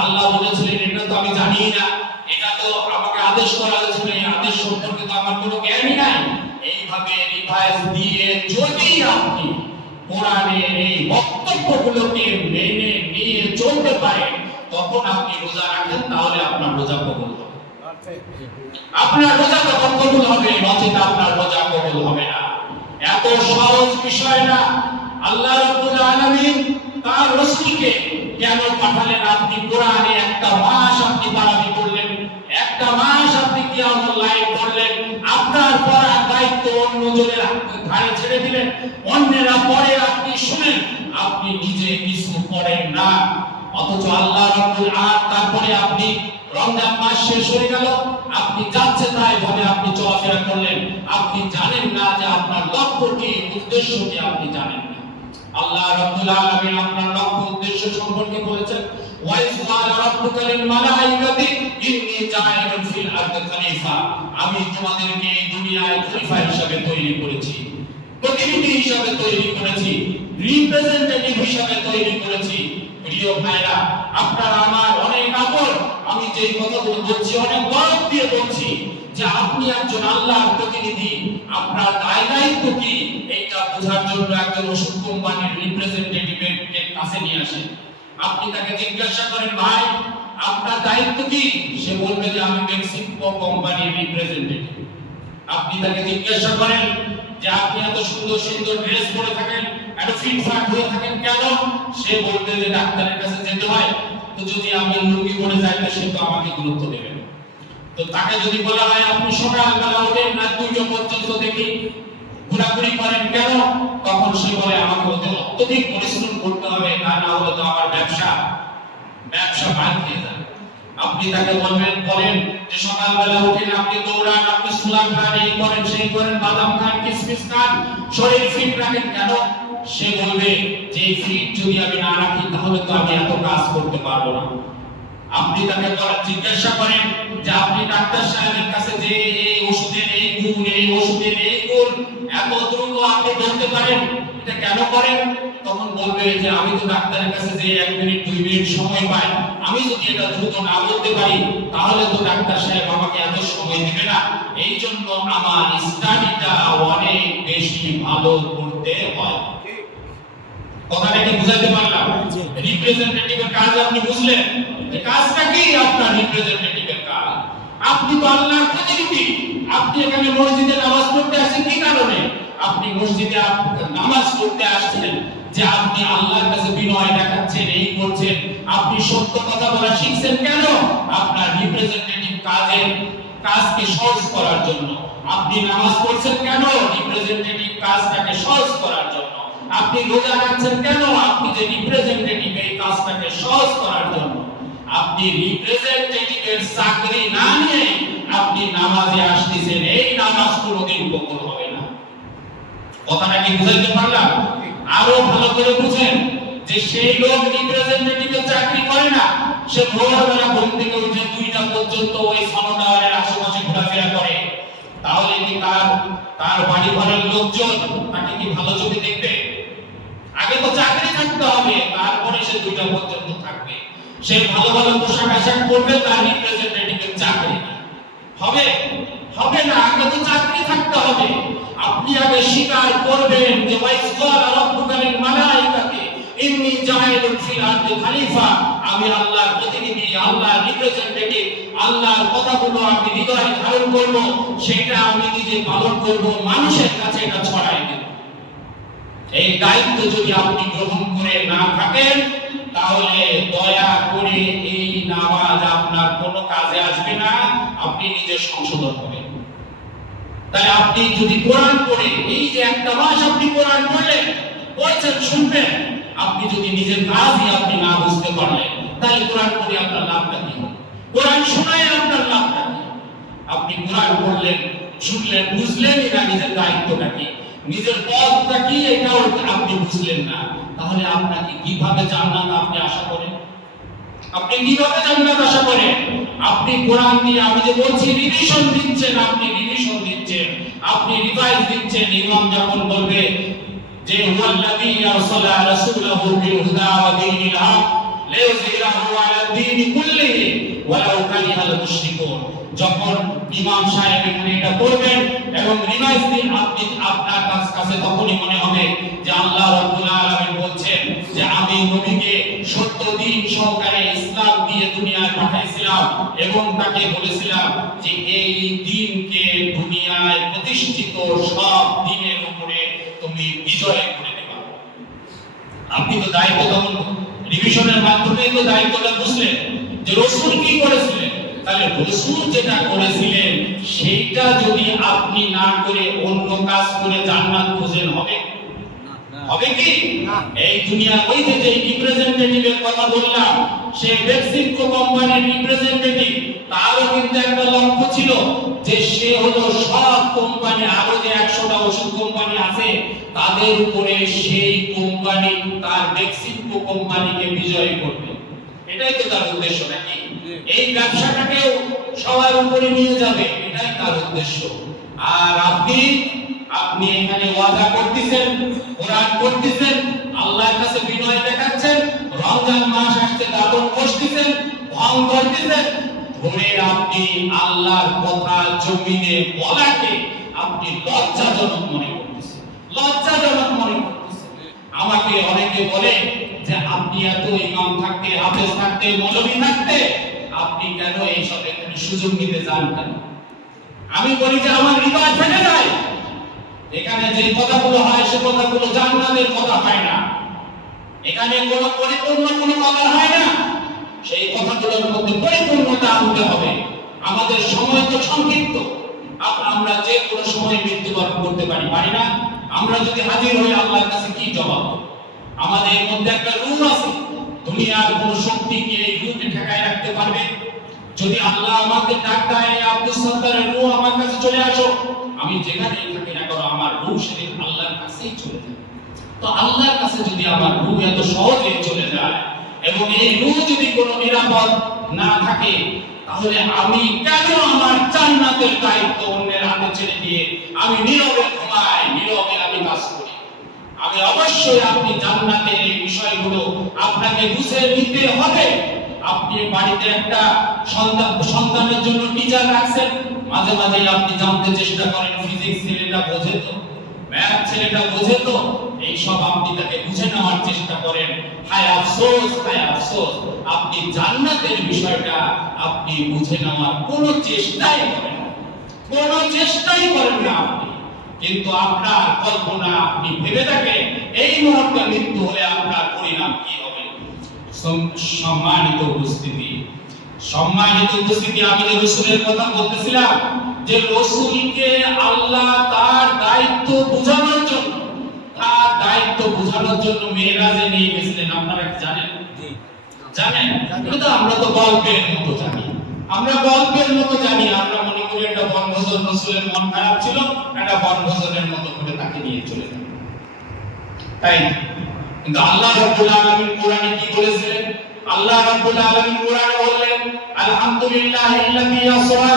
আল্লাহ বলেছিলেন, এটা তো আমি জানি না, এটা তো আমাকে আদেশ করা হয়েছিল, এই আদেশ সম্পর্কে তো আমার কোনো জ্ঞানই নাই। এইভাবে রিভাইজ দিয়ে যদি আপনি কোরআনের এই বক্তব্যগুলোকে মেনে নিয়ে চলতে পারেন, তখন আপনি রোজা রাখেন, তাহলে আপনার রোজা কবুল হবে। আপনার রোজা তখন কবুল হবে, নচেত আপনার রোজা কবুল হবে না। এত সহজ বিষয় না। আল্লাহ রাব্বুল আলামিন তার রাসূলকে কেন পাঠালেন? আপনি কোরআনে একটা মাস আপনি তারাবি করলেন, একটা মাস আপনি কিয়ামুল লাইল করলেন, আপনার পড়ার দায়িত্ব অন্যজনের ঘাড়ে ছেড়ে দিলেন, অন্যেরা পড়ে আপনি শুনেন, আপনি নিজে কিছু করেন না। অথচ আল্লাহ রাব্বুল আলামিন তারপরে আপনি রমজান মাস শেষ হয়ে গেল, আপনি যাচ্ছে তাই ভাবে আপনি চলাফেরা করলেন, আপনি জানেন না যে আপনার লক্ষ্য কি, উদ্দেশ্য কি, আপনি জানেন না। আল্লাহ রাব্বুল আলামিন আপনার লক্ষ্য উদ্দেশ্য সম্পর্কে বলেছেন, ওয়া ইয ক্বালা রাব্বুকা লিল মালাইকাতি ইন্নী জাইলুন ফিল আরদি খলিফা। আমি তোমাদেরকে এই দুনিয়ায় খলিফা হিসেবে তৈরি করেছি, প্রতিনিধি হিসেবে তৈরি করেছি, রিপ্রেজেন্টেটিভ হিসেবে তৈরি করেছি। প্রিয় ভাইরা, আপনারা আমার অনেক আপন, আমি যেই কথাগুলো বলছি অনেক গর্ব দিয়ে বলছি যে আপনি একজন আল্লাহর প্রতিনিধি, আপনার দায়িত্ব কি এইটা বোঝার জন্য একজন ওষুধ কোম্পানির রিপ্রেজেন্টেটিভের কাছে নিয়ে আসেন। আপনি তাকে জিজ্ঞাসা করেন, ভাই আপনার দায়িত্ব কি? সে বলবে যে আমি মেক্সিকো কোম্পানির রিপ্রেজেন্টেটিভ। আপনি তাকে জিজ্ঞাসা করেন যে আপনি এত সুন্দর সুন্দর ড্রেস পরে থাকেন, এত ফিটফাট হয়ে থাকেন কেন? সে বলবে যে ডাক্তারের কাছে যেতে হয়, তো যদি আমি লুঙ্গি পরে যাই তো সে তো আমাকে গুরুত্ব দেবে না। তো তাকে যদি বলা হয় আপনি সকালবেলা ওঠেন রাত 2টা পর্যন্ত দেখি ঘোরাঘুরি করেন কেন? তখন সে বলে আমাকে অত্যধিক পরিশ্রম করতে হবে, তা না হলে তো আমার ব্যবসা মার খেয়ে যাবে। আপনি তাকে বলেন যে সকালবেলা উঠেন আপনি দৌড়ান, আপনি সুলা খান, এই করেন সেই করেন, বাদাম খান, কিশমিশ খান, শরীর ফিট রাখেন কেন? সে বলবে যে ফিট যদি আমি না রাখি তাহলে তো আমি এত কাজ করতে পারবো না। আপনি তাকে জিজ্ঞাসা করেন যে আপনি ডাক্তার সাহেবের কাছে যে এই ওষুধের এই গুণ, এই ওষুধের এই গুণ এত দ্রুত আপনি বলতে পারেন, এটা কেন করেন? তখন বলবে যে আমি তো ডাক্তারের কাছে যে 1 মিনিট 2 মিনিট সময় পাই, আমি যদি এটা দ্রুত না বলতে পারি তাহলে তো ডাক্তার সাহেব আমাকে এত সময় দেবে না, এই জন্য আমার স্টাডিটা অনেক বেশি ভালো করতে হয়। কথাটা কি বুঝাতে পারলাম? রিপ্রেজেন্টেটিভের কাজ আপনি বুঝলেন? যে কাজটা কি আপনার রিপ্রেজেন্টেটিভের কাজ? আপনি তো আল্লাহর প্রতিনিধি। আপনি এখানে মসজিদে নামাজ পড়তে আসেন কি কারণে? আপনি মসজিদে নামাজ পড়তে আসছেন যে আপনি আল্লাহর কাছে বিনয় দেখাচ্ছেন, এই করছেন, আপনি সত্য কথা বলা শিখছেন কেন? আপনার রিপ্রেজেন্টেটিভ কাজকে সহজ করার জন্য। আপনি নামাজ পড়ছেন কেন? রিপ্রেজেন্টেটিভ কাজটাকে সহজ করার জন্য। আপনি রোজা রাখছেন কেন? আপনি যে রিপ্রেজেন্টেটিভ এই কাজটাকে সহজ করার জন্য। আপনি রিপ্রেজেন্টেটিভের চাকরি না নিয়ে আপনি নামাজে আসতেছেন, এই নামাজ কোনোদিন কবুল হবে না। কথাটা কি বুঝাইতে পারলাম? আরো ভালো করে বুঝেন যে সেই লোক রিপ্রেজেন্টেটিভের চাকরি করে না, সে ভোরবেলা ঘুম থেকে উঠে 2টা পর্যন্ত ওই সানোটাওয়ারের আশেপাশে ঘোরাফেরা করে, তাহলে কি তার বাড়ি ঘরের লোকজন তাকে কি ভালো চোখে দেখবে? আগে তো চাকরি থাকতে হবে, তারপরে সে 2টা পর্যন্ত থাকবে। সে ভালো ভালো পোশাক আশাক পরবে, তার রিপ্রেজেন্টেটিভের চাকরি হবে না। আগে তো চাকরি থাকতে হবে। আপনি আগে স্বীকার করবেন যে ওয়াইসকাল রাব্বুকা লিল মালাইকাতি ইন্নী জাইলুন ফিল আরদি খলিফা, আমি আল্লাহর প্রতিনিধি, আল্লাহর রিপ্রেজেন্টেটিভ, আল্লাহর কথাগুলো আমি হৃদয়ে ধারণ করব, সেটা আমি নিজে পালন করব, মানুষের কাছে এটা ছড়াই দেব। এই দায়িত্ব যদি আপনি গ্রহণ করে না থাকেন তাহলে দয়া করে এই নামাজ আপনার কোনো কাজে আসবে না, আপনি নিজে সংশোধন করবেন। তাই আপনি যদি কোরআন পড়ে এই যে একটা মাস আপনি কোরআন পড়লেন, পড়ছেন, শুনবেন, আপনি যদি নিজের কাজই আপনি না বুঝতে পারলেন তাহলে কোরআন পড়ে আপনার লাভটা কি? কোরআন শোনায় আপনার লাভটা কি? আপনি কোরআন পড়লেন, শুনলেন, বুঝলেন না নিজের দায়িত্বটা কি, নিজের পথটা কি, এটাও আপনি বুঝলেন না, তাহলে আপনাকে কিভাবে জান্নাত আপনি আশা করেন? আপনি কিভাবে জান্নাত আশা করেন? আপনি কোরআন দিয়ে আমি যে বলছি রিভিশন দিচ্ছেন, আপনি রিভাইজ দিচ্ছেন। ইমাম যখন বলবে যে হুয়াল্লাযী আরসালা রাসূলাহু বিল হুদা ওয়া দীনিল হক লিইয়ুযহিরাহু আলা দ্বীনি কুল্লিহি ওয়ালাউ কারিহাল মুশরিকুন, যখন ইমাম সাহেব এখানে এটা পড়বেন এবং রিভাইজ দিন, আপনার কাছে তখনই মনে হবে যে আল্লাহ রাব্বুল আলামিন বলছেন যে আমি নবীকে সত্য দ্বীন সহকারে ইসলাম দিয়ে দুনিয়ায় পাঠাইছিলাম এবং তাকে বলেছিলাম যে এই দ্বীনকে দুনিয়ায় প্রতিষ্ঠিত সব দ্বীনের উপরে তুমি বিজয় করে দেবা। আপনি তো দায়িত্ব তখন রিভিশনের মাধ্যমে তো দায়িত্বটা বুঝলেন যে রাসূল কি করেছিলেন, তাহলে রাসূল যেটা করেছিলেন সেইটা যদি আপনি না করে অন্য কাজ করে জান্নাত খুঁজেন হবে কি? এই দুনিয়া ওই যে রিপ্রেজেন্টেটিভের কথা বললাম, সে মেক্সিকো কোম্পানির রিপ্রেজেন্টেটিভ, তারও কিন্তু একটা লক্ষ্য ছিল যে সে হলো সব কোম্পানি, আরো যে 100টা ওষুধ কোম্পানি আছে তাদের উপরে সেই কোম্পানি তার মেক্সিকো কোম্পানিকে বিজয় করবে। এটাই তো তার উদ্দেশ্য নাকি? এই ব্যবসাটাকেও সবার উপরে নিয়ে যাবে, এটাই তার উদ্দেশ্য। আর আপনি এখানে ওয়াদা করতেছেন, কোরআন পড়তেছেন, আল্লাহর কাছে বিনয় দেখাচ্ছেন, রমজান মাস আসছে, দাবন বসতেছেন, ভং করতেছেন, ধরে আপনি আল্লাহর কথা জমিনে বলাকে আপনি লজ্জাজনক মনে করতেছেন, লজ্জাজনক মনে করতেছেন। আমাকে অনেকে বলে যে আপনি এত ইমাম থাকতে, হাফেজ থাকতে, মৌলভী থাকতে আপনি কেন এইসব এখানে সুযোগ নিতে চান কেন? আমি বলি যে আমার হৃদয় ফেটে যায়। এখানে যে কথাগুলো হয় সে কথাগুলো জান্নাতের কথা হয় না, এখানে কোনো পরিপূর্ণ কোনো কথা হয় না। সেই কথাগুলোর মধ্যে পরিপূর্ণতা আনতে হবে। আমাদের সময় তো সংক্ষিপ্ত, আমরা যে কোনো সময় মৃত্যুবরণ করতে পারি না? আমরা যদি হাজির হই আল্লাহর কাছে কি জবাব দেব? আমাদের মধ্যে একটা রূহ আছে, দুনিয়ার কোন শক্তি কি এই রূহকে ঠেকায় রাখতে পারবে? যদি আল্লাহ আমাকে ডাক দেয়, আব্দুল সত্তারের রূহ আমার কাছে চলে আসো, আমি যেখানেই থাকি না কেন আমার রূহ সেদিন আল্লাহর কাছেই চলে যাবে। তো আল্লাহর কাছে যদি আমার রূহ এত সহজে চলে যায় এবং এই রূহ যদি কোনো নিরাপদ না থাকে, তাহলে আমি কেন আমার জান্নাতের দায়িত্ব অন্যের হাতে ছেড়ে দিয়ে আমি নীরবে ঘুমাই, নীরবে আমি কাজ করি? আমি অবশ্যই আপনি জান্নাতের এই বিষয়গুলো আপনাকে বুঝে নিতে হবে। আপনি বাড়িতে একটা সন্তানের জন্য টিচার রাখছেন, মাঝে মাঝে আপনি জানতে চেষ্টা করেন ফিজিক্স ছেলেটা বোঝে তো, ম্যাথ ছেলেটা বোঝে তো, এইসব আপনি তাকে বুঝে নেওয়ার চেষ্টা করেন। হায় আফসোস, হায় আফসোস, আপনি জান্নাতের বিষয়টা আপনি বুঝে নেওয়ার কোনো চেষ্টাই করেন না, কোনো চেষ্টাই করেন না আপনি। কিন্তু আপনার কল্পনা আপনি ভেবে থাকেন এই মুহূর্তে মৃত্যু হলে আপনার পরিণাম কি হবে। সম্মানিত উপস্থিতি, সম্মানিত উপস্থিতি, আমি যে রাসূলের কথা বলতেছিলাম যে রাসূলকে আল্লাহ তার দায়িত্ব বোঝানোর জন্য, তার দায়িত্ব বোঝানোর জন্য মেরাজে নিয়ে গেছিলেন। আপনারা কি জানেন? জানেন? কিন্তু আমরা তো গল্পের মতো জানি, আমরা গল্পের মতো জানি। আমরা মনে করি একটা বনভোজন, রাসূলের মন খারাপ ছিল, একটা বনভোজনের মতো করে তাকে নিয়ে চলে গেল, তাই। কিন্তু আল্লাহ রাব্বুল আলামিন কোরআনে কি বলেছিলেন? আল্লাহ রাব্বুল আলামিন কোরআনে বললেন, আলহামদুলিল্লাহিল্লাযী আসরা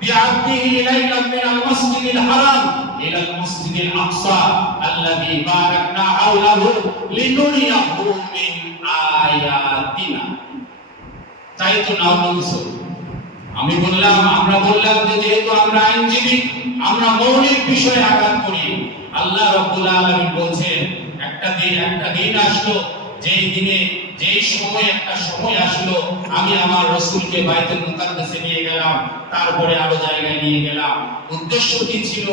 বিআবদিহি লাইলাম মিনাল মাসজিদিল হারাম ইলাল মাসজিদিল আকসা আল্লাযী বারাকনা হাওলাহু লিনুরিয়াহু মিন আয়াতিনা। তাই তো নাও কিছু আমি বললাম, আমরা বললাম যে যেহেতু আমরা আইনজীবী, আমরা মৌলিক বিষয়ে আঘাত করি। আল্লাহ রাব্বুল আলামিন বলছেন একটা দিন আসলো, যেই দিনে যেই সময় একটা সময় আসলো আমি আমার রাসূলকে বাইতুল মুকাদ্দাসে নিয়ে গেলাম, তারপরে আরো জায়গায় নিয়ে গেলাম। উদ্দেশ্য কি ছিল?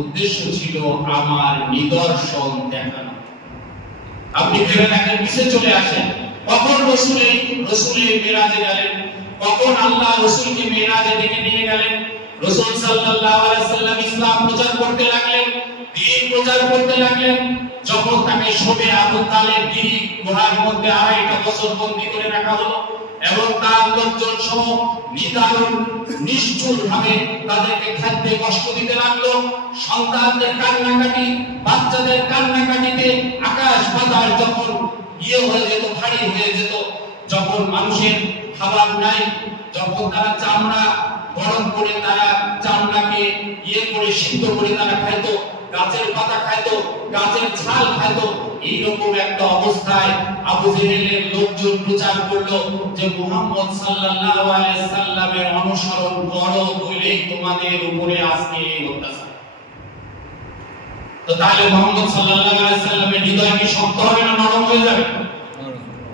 উদ্দেশ্য ছিল আমার নিদর্শন দেখানো। আপনি ভেবে দেখেন, পিছে চলে আসেন, কখন রাসূলের মেরাজে গেলেন, কখন আল্লাহ রাসূলকে মেরাজে ডেকে নিয়ে গেলেন? রাসূল সাল্লাল্লাহু আলাইহি সাল্লাম ইসলাম প্রচার করতে লাগলেন, দ্বীন প্রচার করতে লাগলেন। যখন তাকে শোবে আবু তালেব গিরি গুহার মধ্যে 2.5 বছর বন্দী করে রাখা হলো এবং তার লোকজন সহ নিদারুণ নিষ্ঠুর ভাবে তাদেরকে খাদ্যে কষ্ট দিতে লাগলো। সন্তানদের কান্নাকাটি, বাচ্চাদের কান্নাকাটিতে আকাশ বাতাস যখন হয়ে যেত, ভারী হয়ে যেত, যখন মানুষের খাবার নাই, যখন তারা চামড়া গরম করে তারা চামড়াকে করে সিদ্ধ করে তারা খাইতো, গাছের পাতা খাইতো, গাছের ছাল খাইতো, এইরকম একটা অবস্থায় আবু জেহেলের লোকজন প্রচার করলো যে মুহাম্মদ সাল্লাল্লাহু আলাইহি সাল্লামের অনুসরণ করো বলেই তোমাদের উপরে আজকে এই অত্যাচার। তো তাহলে মুহাম্মদ সাল্লাল্লাহু আলাইহি সাল্লামের হৃদয় কি শক্ত হবে না নরম হয়ে যাবে?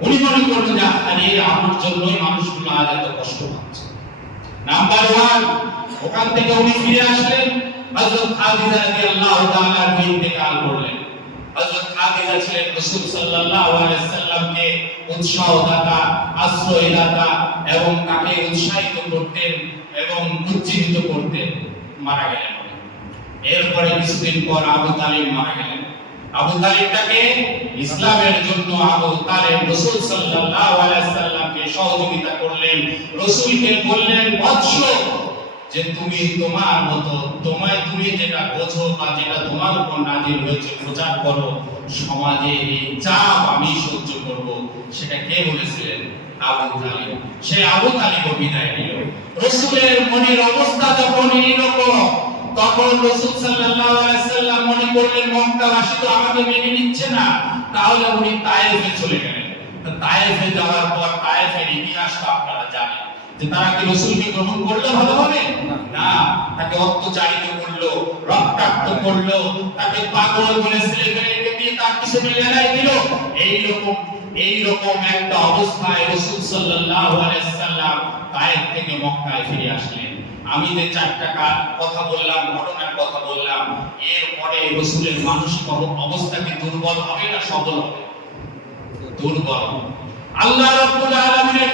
উনি মনে করলেন যে আরে আমার জন্যই মানুষগুলো আজ এত কষ্ট পাচ্ছে। নাম্বার 1, ওখান থেকে উনি ফিরে আসলেন, হযরত খাদিজা রাদিয়াল্লাহু তাআলা ইন্তেকাল করলেন। হযরত খাদিজা ছিলেন রাসূল সাল্লাল্লাহু আলাইহি সাল্লামকে উৎসাহদাতা, আশ্রয়দাতা এবং তাকে উৎসাহিত করতেন এবং উজ্জীবিত করতেন। মারা গেলেন। এরপরে কিছুদিন পর আবু তালিব মারা গেলেন। আবু তালিবটাকে ইসলামের জন্য আবু তালিব রাসূল সাল্লাল্লাহু আলাইহি সাল্লামকে সহযোগিতা করলেন। রাসূলকে বললেন, বৎস, যে তুমি তোমার মতো তুমি যেটা বোঝো বা যেটা তোমার উপর নাযিল হয়েছে প্রচার করো, সমাজে এই চাপ আমি সহ্য করব। সেটা কে বলেছিলেন? আবু তালিব। সেই আবু তালিব বিদায় নিল। রাসূলের মনের অবস্থা যখন এইরকম, তখন রাসূল সাল্লাল্লাহু আলাইহি সাল্লাম মনে করলেন মক্কাবাসী তো আমাকে মেনে নিচ্ছে না, তাহলে উনি তায়েফে চলে গেলেন। তায়েফে যাওয়ার পর তায়েফের ইতিহাস তো আপনারা জানেন যে তারা কি রাসূলকে গ্রহণ করলে ভালো হবে না, তাকে অত্যাচারিত করলো, রক্তাক্ত করলো, তাকে পাগল বলে ছেলেমেয়েকে দিয়ে তার পিছনে লড়াই দিল। এইরকম একটা অবস্থায় রাসূল সাল্লাল্লাহু আলাইহি ওয়াসাল্লাম তায়েফ থেকে মক্কায় ফিরে আসলেন। আমি যে চারটা কথা বললাম, ঘটনার কথা বললাম, এরপরে রাসূলের মানসিক অবস্থা কি দুর্বল হবে না সবল হবে? দুর্বল। আল্লাহ রাব্বুল আলামিনের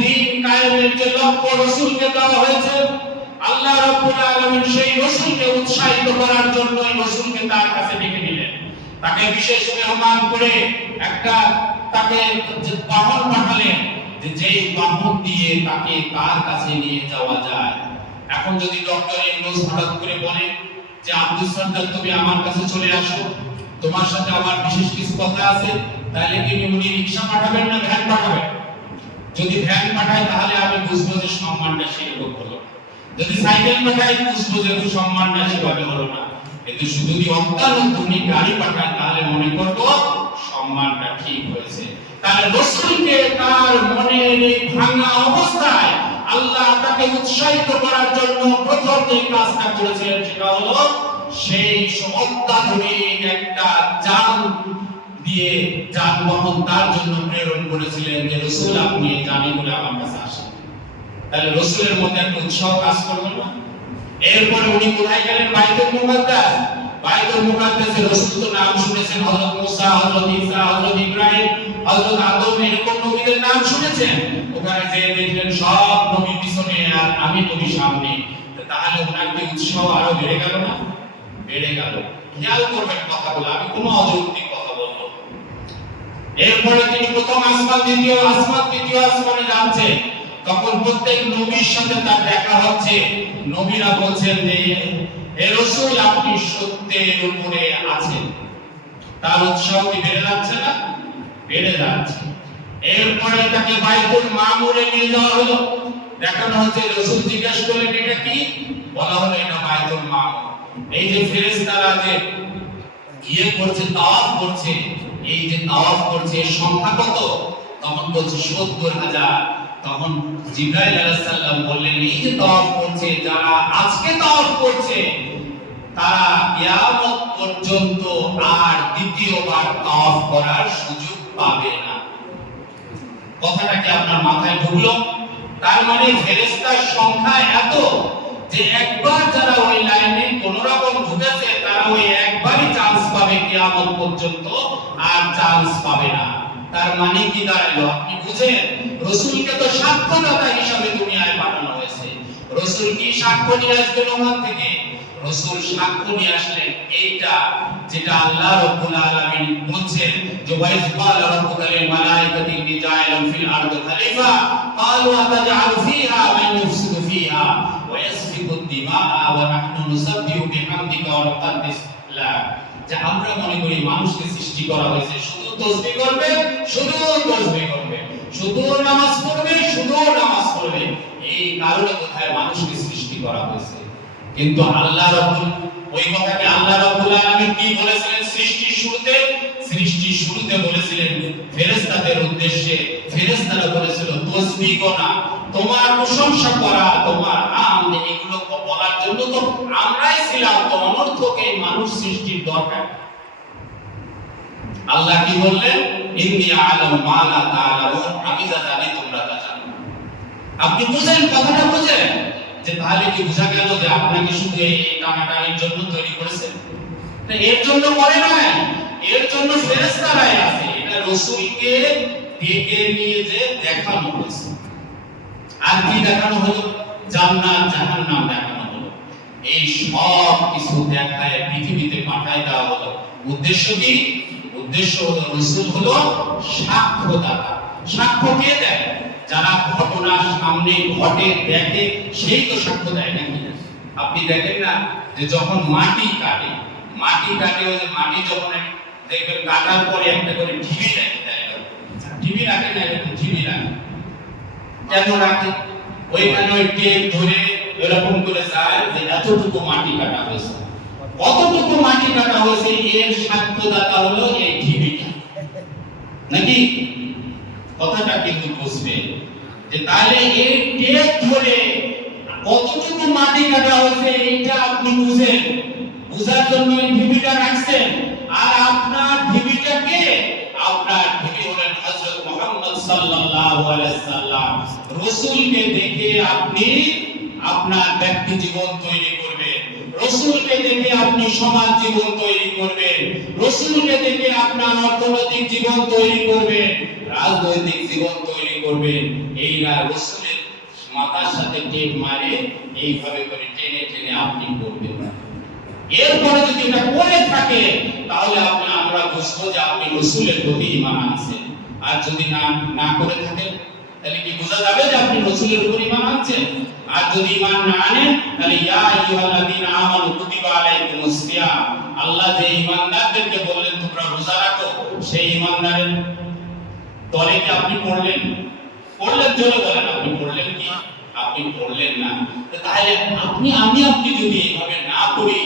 দ্বীন কায়েমের যে লক্ষ্য রাসূলকে দেওয়া হয়েছে, আল্লাহ রাব্বুল আলামিন সেই রাসূলকে উৎসাহিত করার জন্য রাসূলকে তার কাছে ডেকে নিলেন। তাকে বিশেষ মেহমান করে তাকে বাহন পাঠালেন, যেই বাহন দিয়ে তাকে তার কাছে নিয়ে যাওয়া যায়। এখন যদি ডক্টর ইউনূস হঠাৎ করে বলে যে আব্দুস সাত্তার তুমি আমার কাছে চলে আসো, তোমার সাথে আমার বিশেষ কিছু কথা আছে, তাহলে কি উনি রিকশা পাঠাবেন না ভ্যান পাঠাবেন? যদি ভ্যান পাঠায় তাহলে আমি বুঝবো যে সম্মানটা সেরকম হলো, যদি সাইকেল পাঠায় বুঝবো যে সম্মানটা সেভাবে হলো না। কিন্তু যদি অত্যাধুনিক গাড়ি পাঠায় তাহলে মনে করবো সম্মানটা ঠিক হয়েছে। তাহলে রাসূলকে তার মনের এই ভাঙা অবস্থায় আল্লাহ তাকে উৎসাহিত করার জন্য প্রথম যে কাজটা করেছিলেন সেটা হলো সেই অত্যাধুনিক একটা যানবাহন তার জন্য প্রেরণ করেছিলেন যে রাসূল আপনি এই যানগুলো আমার কাছে আসেন। তাহলে রাসূলের মধ্যে একটা উৎসাহ কাজ করবে না? এরপরে উনি কোথায় গেলেন? বাইতুল মুকাদ্দাসে রাসূল তো নাম শুনেছেন, হযরত মুসা, হযরত ঈসা, হযরত ইব্রাহিম, হযরত আদম, এরকম নবীদের নাম শুনেছেন। ওখানে যে দেখলেন সব নবী পিছনে আর আমি নবী সামনে, তাহলে ওনার কি উৎসাহ আরো বেড়ে গেল না? বেড়ে গেল। খেয়াল করবেন কথাগুলো, আমি কোনো অযৌক্তিক কথা বলবো। এরপরে তিনি প্রথম আসমান, দ্বিতীয় আসমানে যাচ্ছে, তখন প্রত্যেক নবীর সাথে তার দেখা হচ্ছে। নবীরা বলছেন যে হে রাসূল আপনি সত্যের উপরে আছেন। তার উৎসাহ কি বেড়ে যাচ্ছে না? বেড়ে যাচ্ছে। এরপরে তাকে বাইতুল মামুরে নিয়ে যাওয়া হলো, দেখানো হচ্ছে। রাসূল জিজ্ঞাসা করলেন এটা কি? বলা হলো এটা বাইতুল মামুর। এই যে ফেরেশতারা যে করছে, তাওয়াফ করছে, এই যে তাওয়াফ করছে এর সংখ্যা কত? তখন বলছে ৭০,০০০। তখন জিবরাইল আলাইহিস সালাম বললেন এই যে তাওয়াফ করছে, যারা আজকে তাওয়াফ করছে তারা কিয়ামত পর্যন্ত আর দ্বিতীয়বার তাওয়াফ করার সুযোগ পাবে না। কথাটা কি আপনার মাথায় ঢুকলো? তার মানে ফেরেশতার সংখ্যা এত যে একবার যারা ওই লাইনে কোন রকম ঢুকেছে তারা ওই একবারই চান্স পাবে, কিয়ামত পর্যন্ত আর চান্স পাবে না। তার মানে কি দাঁড়ালো আপনি বুঝেন? রাসূলকে তো সাক্ষ্যদাতা হিসেবে দুনিয়ায় পাঠানো হয়েছে। রাসূল কি সাক্ষ্য নিয়ে আসবেন ওখান থেকে? রাসূল সাক্ষ্য নিয়ে আসলেন এইটা যেটা আল্লাহ রাব্বুল আলামিন বলছেন যে ওয়াইজ ক্বালা রাব্বুকা লিল মালাইকাতি ইন্নী জাইলুন ফিল আরদি খলিফা ক্বালু আতাজআলু ফিহা মান ইউফসিদু ফিহা ওয়া ইয়াসফিকু দিমাআ ওয়া নাহনু নুসাব্বিহু বিহামদিকা ওয়া নুকাদ্দিস লাক। যে আমরা মনে করি মানুষকে সৃষ্টি করা হয়েছে শুধু তাসবিহ করবে, শুধু তাসবিহ করবে, শুধু নামাজ পড়বে, শুধু নামাজ পড়বে। এই কারণে কোথায় মানুষকে সৃষ্টি করা হয়েছে। কিন্তু আল্লাহ রাব্বুল ওই কথাকে আল্লাহ রাব্বুল আলামিন কি বলেছিলেন সৃষ্টির শুরুতে বলেছিলেন ফেরেশতাদের উদ্দেশ্যে। ফেরেশতারা বলেছিল তাসবিহ না, তোমার প্রশংসা করা, তোমার নাম এগুলো বলার জন্য তো আমরাই ছিলাম, তো অনর্থক এই মানুষ সৃষ্টির দরকার। আল্লাহ কি বললেন? ইন্নী আ'লামু মা লা তা'লামুন, আমি যা জানি তোমরা তা জানো। আপনি বুঝেন কথাটা? বুঝেন যে তাহলে কি বোঝা গেল যে আপনাকে শুধু এই টানাটানির জন্য তৈরি করেছেন? না, এর জন্য করে নাই, এর জন্য ফেরেশতারাই আছে। এটা রাসূলকে ডেকে নিয়ে যে দেখানো হয়েছে। আর কি দেখানো হলো? জান্নাত জাহান্নাম দেখানো হলো। এই সব কিছু দেখায় পৃথিবীতে পাঠায় দেওয়া হলো। উদ্দেশ্য কি? উদ্দেশ্য হলো রাসূল হলো সাক্ষ্যদাতা। সাক্ষ্য কে দেয়? যারা ঘটনা সামনে ঘটে দেখে সেই তো সাক্ষ্য দেয় নাকি? আপনি দেখেন না যে যখন মাটি কাটে ওই যে মাটি যখন দেখবেন কাটার পরে একটা করে ঢিবি রেখে দেয়, ঢিবি রাখে না, এরকম ঢিবি রাখে। কেন রাখে? ওইখানে ওই টেপ ধরে এরকম করে যায় যে এতটুকু মাটি কাটা হয়েছে, কতটুকু মাটি কাটা হয়েছে এর সাক্ষ্যদাতা হলো এই ঢিবিটা। নাকি? কথাটা কিন্তু বুঝবে যে তাহলে এই টেপ ধরে কতটুকু মাটি কাটা হয়েছে এইটা আপনি বুঝেন। বুঝার জন্য এই ঢিবিটা রাখছেন। আর আপনার ঢিবিটাকে, আপনার ঢিবি হলেন হযরত মুহাম্মদ সাল্লাল্লাহু আলাইহি সাল্লাম। রাসূলকে দেখে আপনি আপনার ব্যক্তি জীবন তৈরি করবেন, রাসূলকে দেখে আপনি সমাজ জীবন তৈরি করবেন, রাসূলকে দেখে আপনার অর্থনৈতিক জীবন তৈরি করবেন, রাজনৈতিক জীবন তৈরি করবেন। এই না রাসূলের মাথার সাথে টেপ মারে এইভাবে করে টেনে টেনে আপনি করবেন। এরপরে যদি এটা করে থাকে তাহলে আমরা বুঝবো যে আপনি রাসূলের প্রতি ঈমান আনছেন। আর যদি না করে থাকেন তাহলে কি বোঝা যাবে যে আপনি রাসূলের উপর ঈমান আনছেন? আর যদি ঈমান না আনেন তাহলে ইয়া আইয়ুহাল্লাযীনা আমানু কুতিবা আলাইকুমুস সিয়াম, আল্লাহ যে ঈমানদারদেরকে বললেন তোমরা রোজা রাখো, সেই ঈমানদারের দলে কি আপনি পড়লেন? পড়লেন জোরে বলেন, আপনি পড়লেন কি? আপনি পড়লেন না। তাহলে আপনি যদি এইভাবে না করি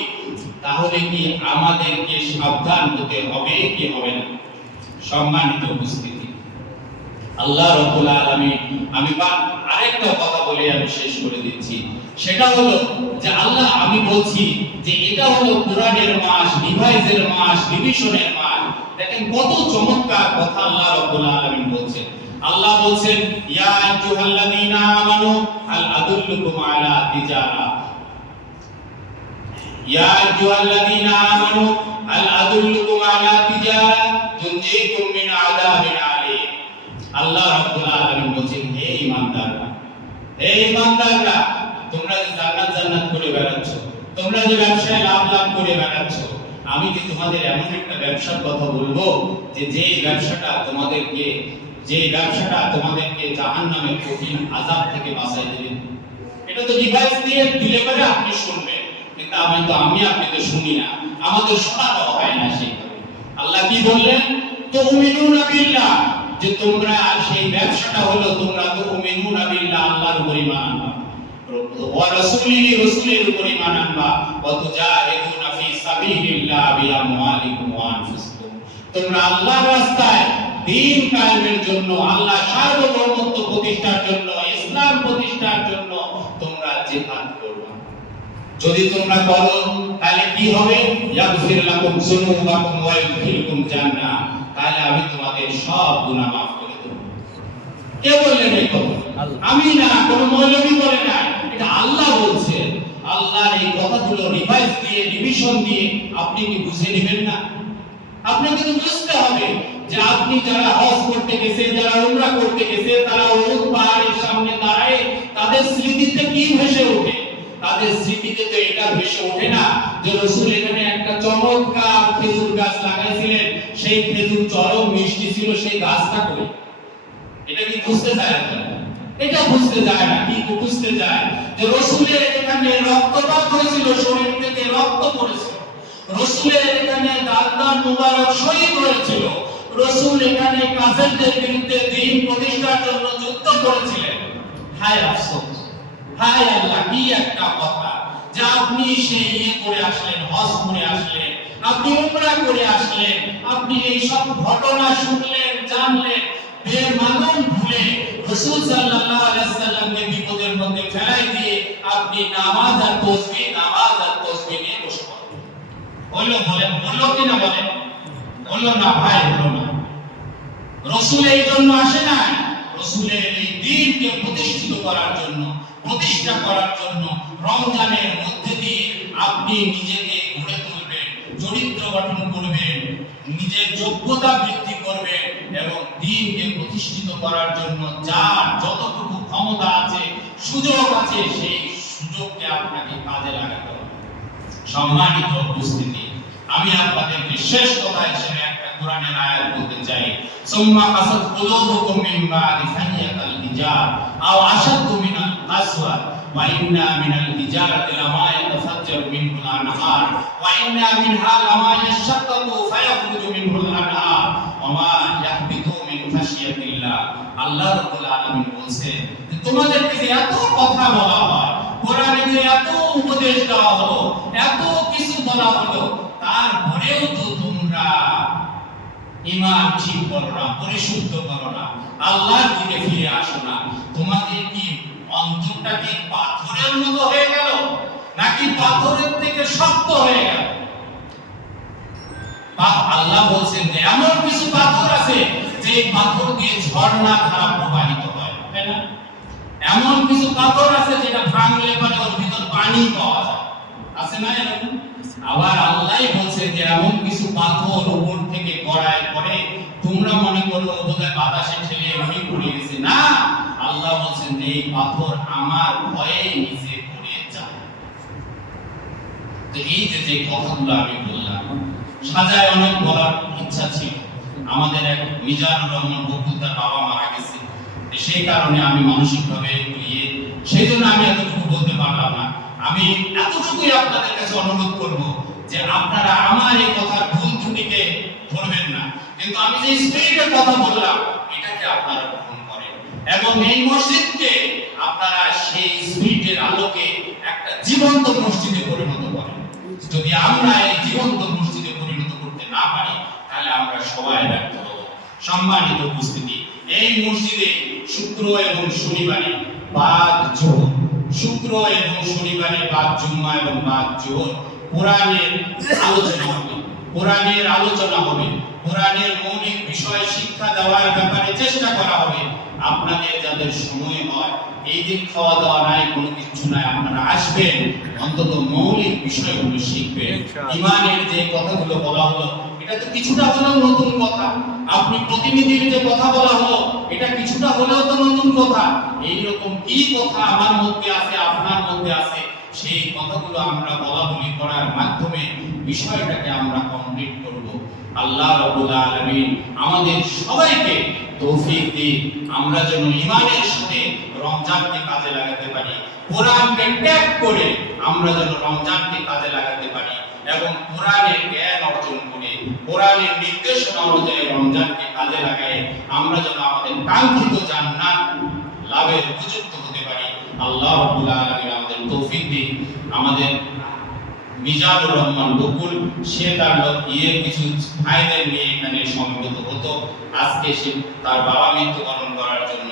তাহলে কি আমাদেরকে সাবধান হতে হবে কি হবে না? সম্মানিত উপস্থিতি, আল্লাহ রাব্বুল আলামিন, আমি আরেকটা কথা বলে আমি শেষ করে দিচ্ছি। সেটা হলো যে আল্লাহ, আমি বলছি যে এটা হলো কোরআনের মাস, রিভাইজের মাস, রিভিশনের মাস। দেখেন কত চমৎকার কথা আল্লাহ রাব্বুল আলামিন বলছেন। আল্লাহ বলছেন ইয়া আইয়ুহাল্লাযীনা আমানু হাল আদুল্লুকুম আলা তিজারা, ইয়া আইয়ুহাল্লাযীনা আমানু হাল আদুল্লুকুম আলা তিজারা তুনজিকুম মিন আযাবিন আলীম। আল্লাহ রাব্বুল আলামিন বলেন হে ঈমানদাররা, তোমরা যে জান্নাত করে বেড়াচ্ছ, তোমরা যে ব্যবসায় লাভ করে বেড়াচ্ছ, আমি কি তোমাদের এমন একটা ব্যবসার কথা বলবো যে ব্যবসাটা তোমাদেরকে জাহান্নামের কঠিন আযাব থেকে বাঁচাই দেবে? এটা তো ডিভাইস দিয়ে দিলে পরে আপনি শুনবেন, কিন্তু আমি আপনি তো শুনি না, আমাদের শোনা হয় না। আল্লাহ কি বললেন? তুমিনুনা বিল্লাহ, যে তোমরা সেই ব্যবসাটা হলো তোমরা তুমিনুনা বিল্লাহ, আল্লাহর উপর ঈমান আনবা, ওয়া রাসূলিহি, রাসূলের উপর ঈমান আনবা, ওয়া তুজাহিদুনা ফি সাবিলিল্লাহ বিআমওয়ালিকুম ওয়া আনফুসিকুম, তোমরা আল্লাহর রাস্তায় দ্বীন কায়েমের জন্য, আল্লাহ সার্বভৌমত্ব প্রতিষ্ঠার জন্য, ইসলাম প্রতিষ্ঠার জন্য তোমরা জিহাদ করবা। যদি তোমরা করো তাহলে কি হবে? ইয়াগফির লাকুম যুনুবাকুম ওয়া ইউদখিলকুম জান্নাহ, তাহলে আমি তোমাদের সব গুনাহ maaf করে দেব। কে বললেন এই কথা? আমি না, কোন মৌলবী বলে না, এটা আল্লাহ বলছেন। আল্লাহর এই কথাগুলো রিভাইজ দিয়ে, রিভিশন দিয়ে আপনি কি বুঝে নেবেন না? আপনাকে তো বুঝতে হবে যে আপনি যারা হজ করতে গেছে, যারা উমরা করতে গেছে, তারা উহুদ পাহাড়ের সামনে দাঁড়ায় তাদের স্মৃতিতে কি ভেসে ওঠে? তাদের স্মৃতিতে তো এটা ভেসে ওঠে না যে রাসূল এখানে একটা চমৎকার খেজুর গাছ লাগাইছিলেন, সেই খেজুর চরম মিষ্টি ছিল সেই গাছটা করে। এটা কি বুঝতে যায় না? এটা বুঝতে যায় না। কি বুঝতে যায়? যে রাসূলের এখানে রক্তপাত হয়েছিল, শরীর থেকে রক্ত পড়েছিল, রাসূলের এখানে দাঁত মুবারক শহীদ হয়েছিল, রাসূল এখানে কাফেরদের বিরুদ্ধে দ্বীন প্রতিষ্ঠার জন্য যুদ্ধ করেছিলেন। হায় আফসোস, হায় আল্লাহ, কি একটা কথা যে আপনি সেই করে আসলেন, হজ করে আসলেন, আপনি উমরা করে আসলেন, আপনি এই সব ঘটনা শুনলেন, জানলেন, বেমালুম ভুলে রাসূল সাল্লাল্লাহু আলাইহি সাল্লামকে বিপদের মধ্যে ফেলাই দিয়ে আপনি নামাজ আর তাসবিহ নিয়ে বসে পড়লেন। বললো কি না? বললো না ভাই, বললো না। রাসূল এই জন্য আসে না, রাসূলের এই দ্বীনকে প্রতিষ্ঠা করার জন্য রমজানের মধ্যে দিয়ে আপনি নিজেকে গড়ে তুলবেন, চরিত্র গঠন করবেন, নিজের যোগ্যতা বৃদ্ধি করবেন এবং দ্বীনকে প্রতিষ্ঠিত করার জন্য যার যতটুকু ক্ষমতা আছে, সুযোগ আছে, সেই সুযোগকে আপনাকে কাজে লাগাতে হবে। সম্মানিত উপস্থিতি, আমি আপনাদেরকে শেষ কথা হিসেবে একটা কোরআনের আয়াত বলতে চাই। সুম্মা কাসাত কুলুবুকুম মিন বাদি ফাহিয়াতাল হিজার আও আশাদ্দু মিনাল কাসওয়া ওয়া ইন্না মিনাল হিজারাতি লামা ইয়াতাফাজ্জারু মিনহুল আনহার ওয়া ইন্না মিনহা লামা ইয়াশাক্কাকু ফায়াখরুজু মিনহুল আনহার ওয়া মা ইয়াহবিতু মিন খাশিয়াতিল্লাহ। আল্লাহ রাব্বুল আলামিন বলেন যে তোমাদেরকে যে এত কথা বলা হয়, কোরআনে যে এত উপদেশ দেওয়া হলো, এত কিছু বলা হলো, তারপরেও তো তোমরা ঈমান ঠিক করো না, পরিশুদ্ধ করো না, আল্লাহর দিকে ফিরে আসো না, তোমাদের কি অন্তরটা কি পাথরের মতো হয়ে গেল নাকি পাথরের থেকে শক্ত হয়ে গেল? আল্লাহ বলছেন যে এমন কিছু পাথর আছে যে পাথর দিয়ে ঝর্ণা ধারা প্রবাহিত হয়, তাই না? এমন কিছু পাথর আছে যেটা ভাঙলে পরে ওর ভিতর পানি পাওয়া যায়, আছে না এরকম? আবার আল্লাহই বলছে যে এমন কিছু পাথর উপর থেকে গড়ায় পড়ে তোমরা মনে করো বোধহয় বাতাসে ঠেলে এমনি পড়ে গেছে, না, আল্লাহ বলছেন যে এই পাথর আমার ভয়ে নিচে পড়ে যায়। তো এই যে কথাগুলো আমি বললাম, সাজায় অনেক বলার ইচ্ছা ছিল। আমাদের এক মিজানুর রহমান বকুল, তার বাবা মারা গেছে, সেই কারণে আমি মানসিকভাবে ইয়ে, সেই জন্য আমি এতটুকু বলতে পারলাম না। আমি এতটুকুই আপনাদের কাছে অনুরোধ করব যে আপনারা আমার এই কথার ভুল ত্রুটিকে ধরবেন না, কিন্তু আমি যে স্পিরিটের কথা বললাম এটাকে আপনারা গ্রহণ করেন এবং এই মসজিদকে আপনারা সেই স্পিরিটের আলোকে একটা জীবন্ত মসজিদে পরিণত করেন। যদি আমরা এই জীবন্ত মসজিদে পরিণত করতে না পারি তাহলে আমরা সবাই ব্যর্থ হব। সম্মানিত উপস্থিতি, এই মসজিদে শুক্র এবং শনিবারে বাদ জোহর, শুক্র এবং শনিবারে বাদ জুম্মা এবং বাদ জোহর কোরআনের আলোচনা হবে, কোরআনের আলোচনা হবে, কোরআনের মৌলিক বিষয় শিক্ষা দেওয়ার ব্যাপারে চেষ্টা করা হবে। আপনাদের যাদের সময় হয়, এই দিন খাওয়া দাওয়া নাই, কোনো কিছু নাই, আপনারা আসবেন, অন্তত মৌলিক বিষয়গুলো শিখবেন। ঈমানের যে কথাগুলো বলা হলো এটা তো কিছুটা হলেও নতুন কথা। আপনি প্রতিনিধির যে কথা বলা হলো এটা কিছুটা হলেও তো নতুন কথা। এইরকম কি কথা আমার মধ্যে আছে, আপনার মধ্যে আছে, সেই কথাগুলো আমরা বলা বলি করার মাধ্যমে বিষয়টাকে আমরা কমপ্লিট করব। আল্লাহ রাব্বুল আলামিন আমাদের সবাইকে তৌফিক দিন, আমরা যেন ঈমানের সাথে রমজানকে কাজে লাগাতে পারি, কোরআনকে ত্যাগ করে আমরা যেন রমজানকে কাজে লাগাতে পারি এবং কোরআনের জ্ঞান অর্জন করে কোরআনের নির্দেশনা অনুযায়ী রমজানকে কাজে লাগাই আমরা যেন আমাদের কাঙ্ক্ষিত জান্নাত লাভের উপযুক্ত হতে পারি। আল্লাহ রাব্বুল আলামিন আমাদের তৌফিক দিন। আমাদের মিজানুর রহমান বকুল, সে তার কিছু ভাইদের নিয়ে এখানে সমবেত হতো, আজকে সে তার বাবা মৃত্যুবরণ করার জন্য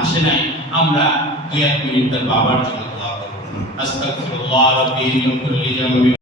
আসে নাই। আমরা 2-1 মিনিট তার বাবার জন্য দোয়া করব। আস্তাগফিরুল্লাহ রাব্বি মিন কুল্লি যামবি।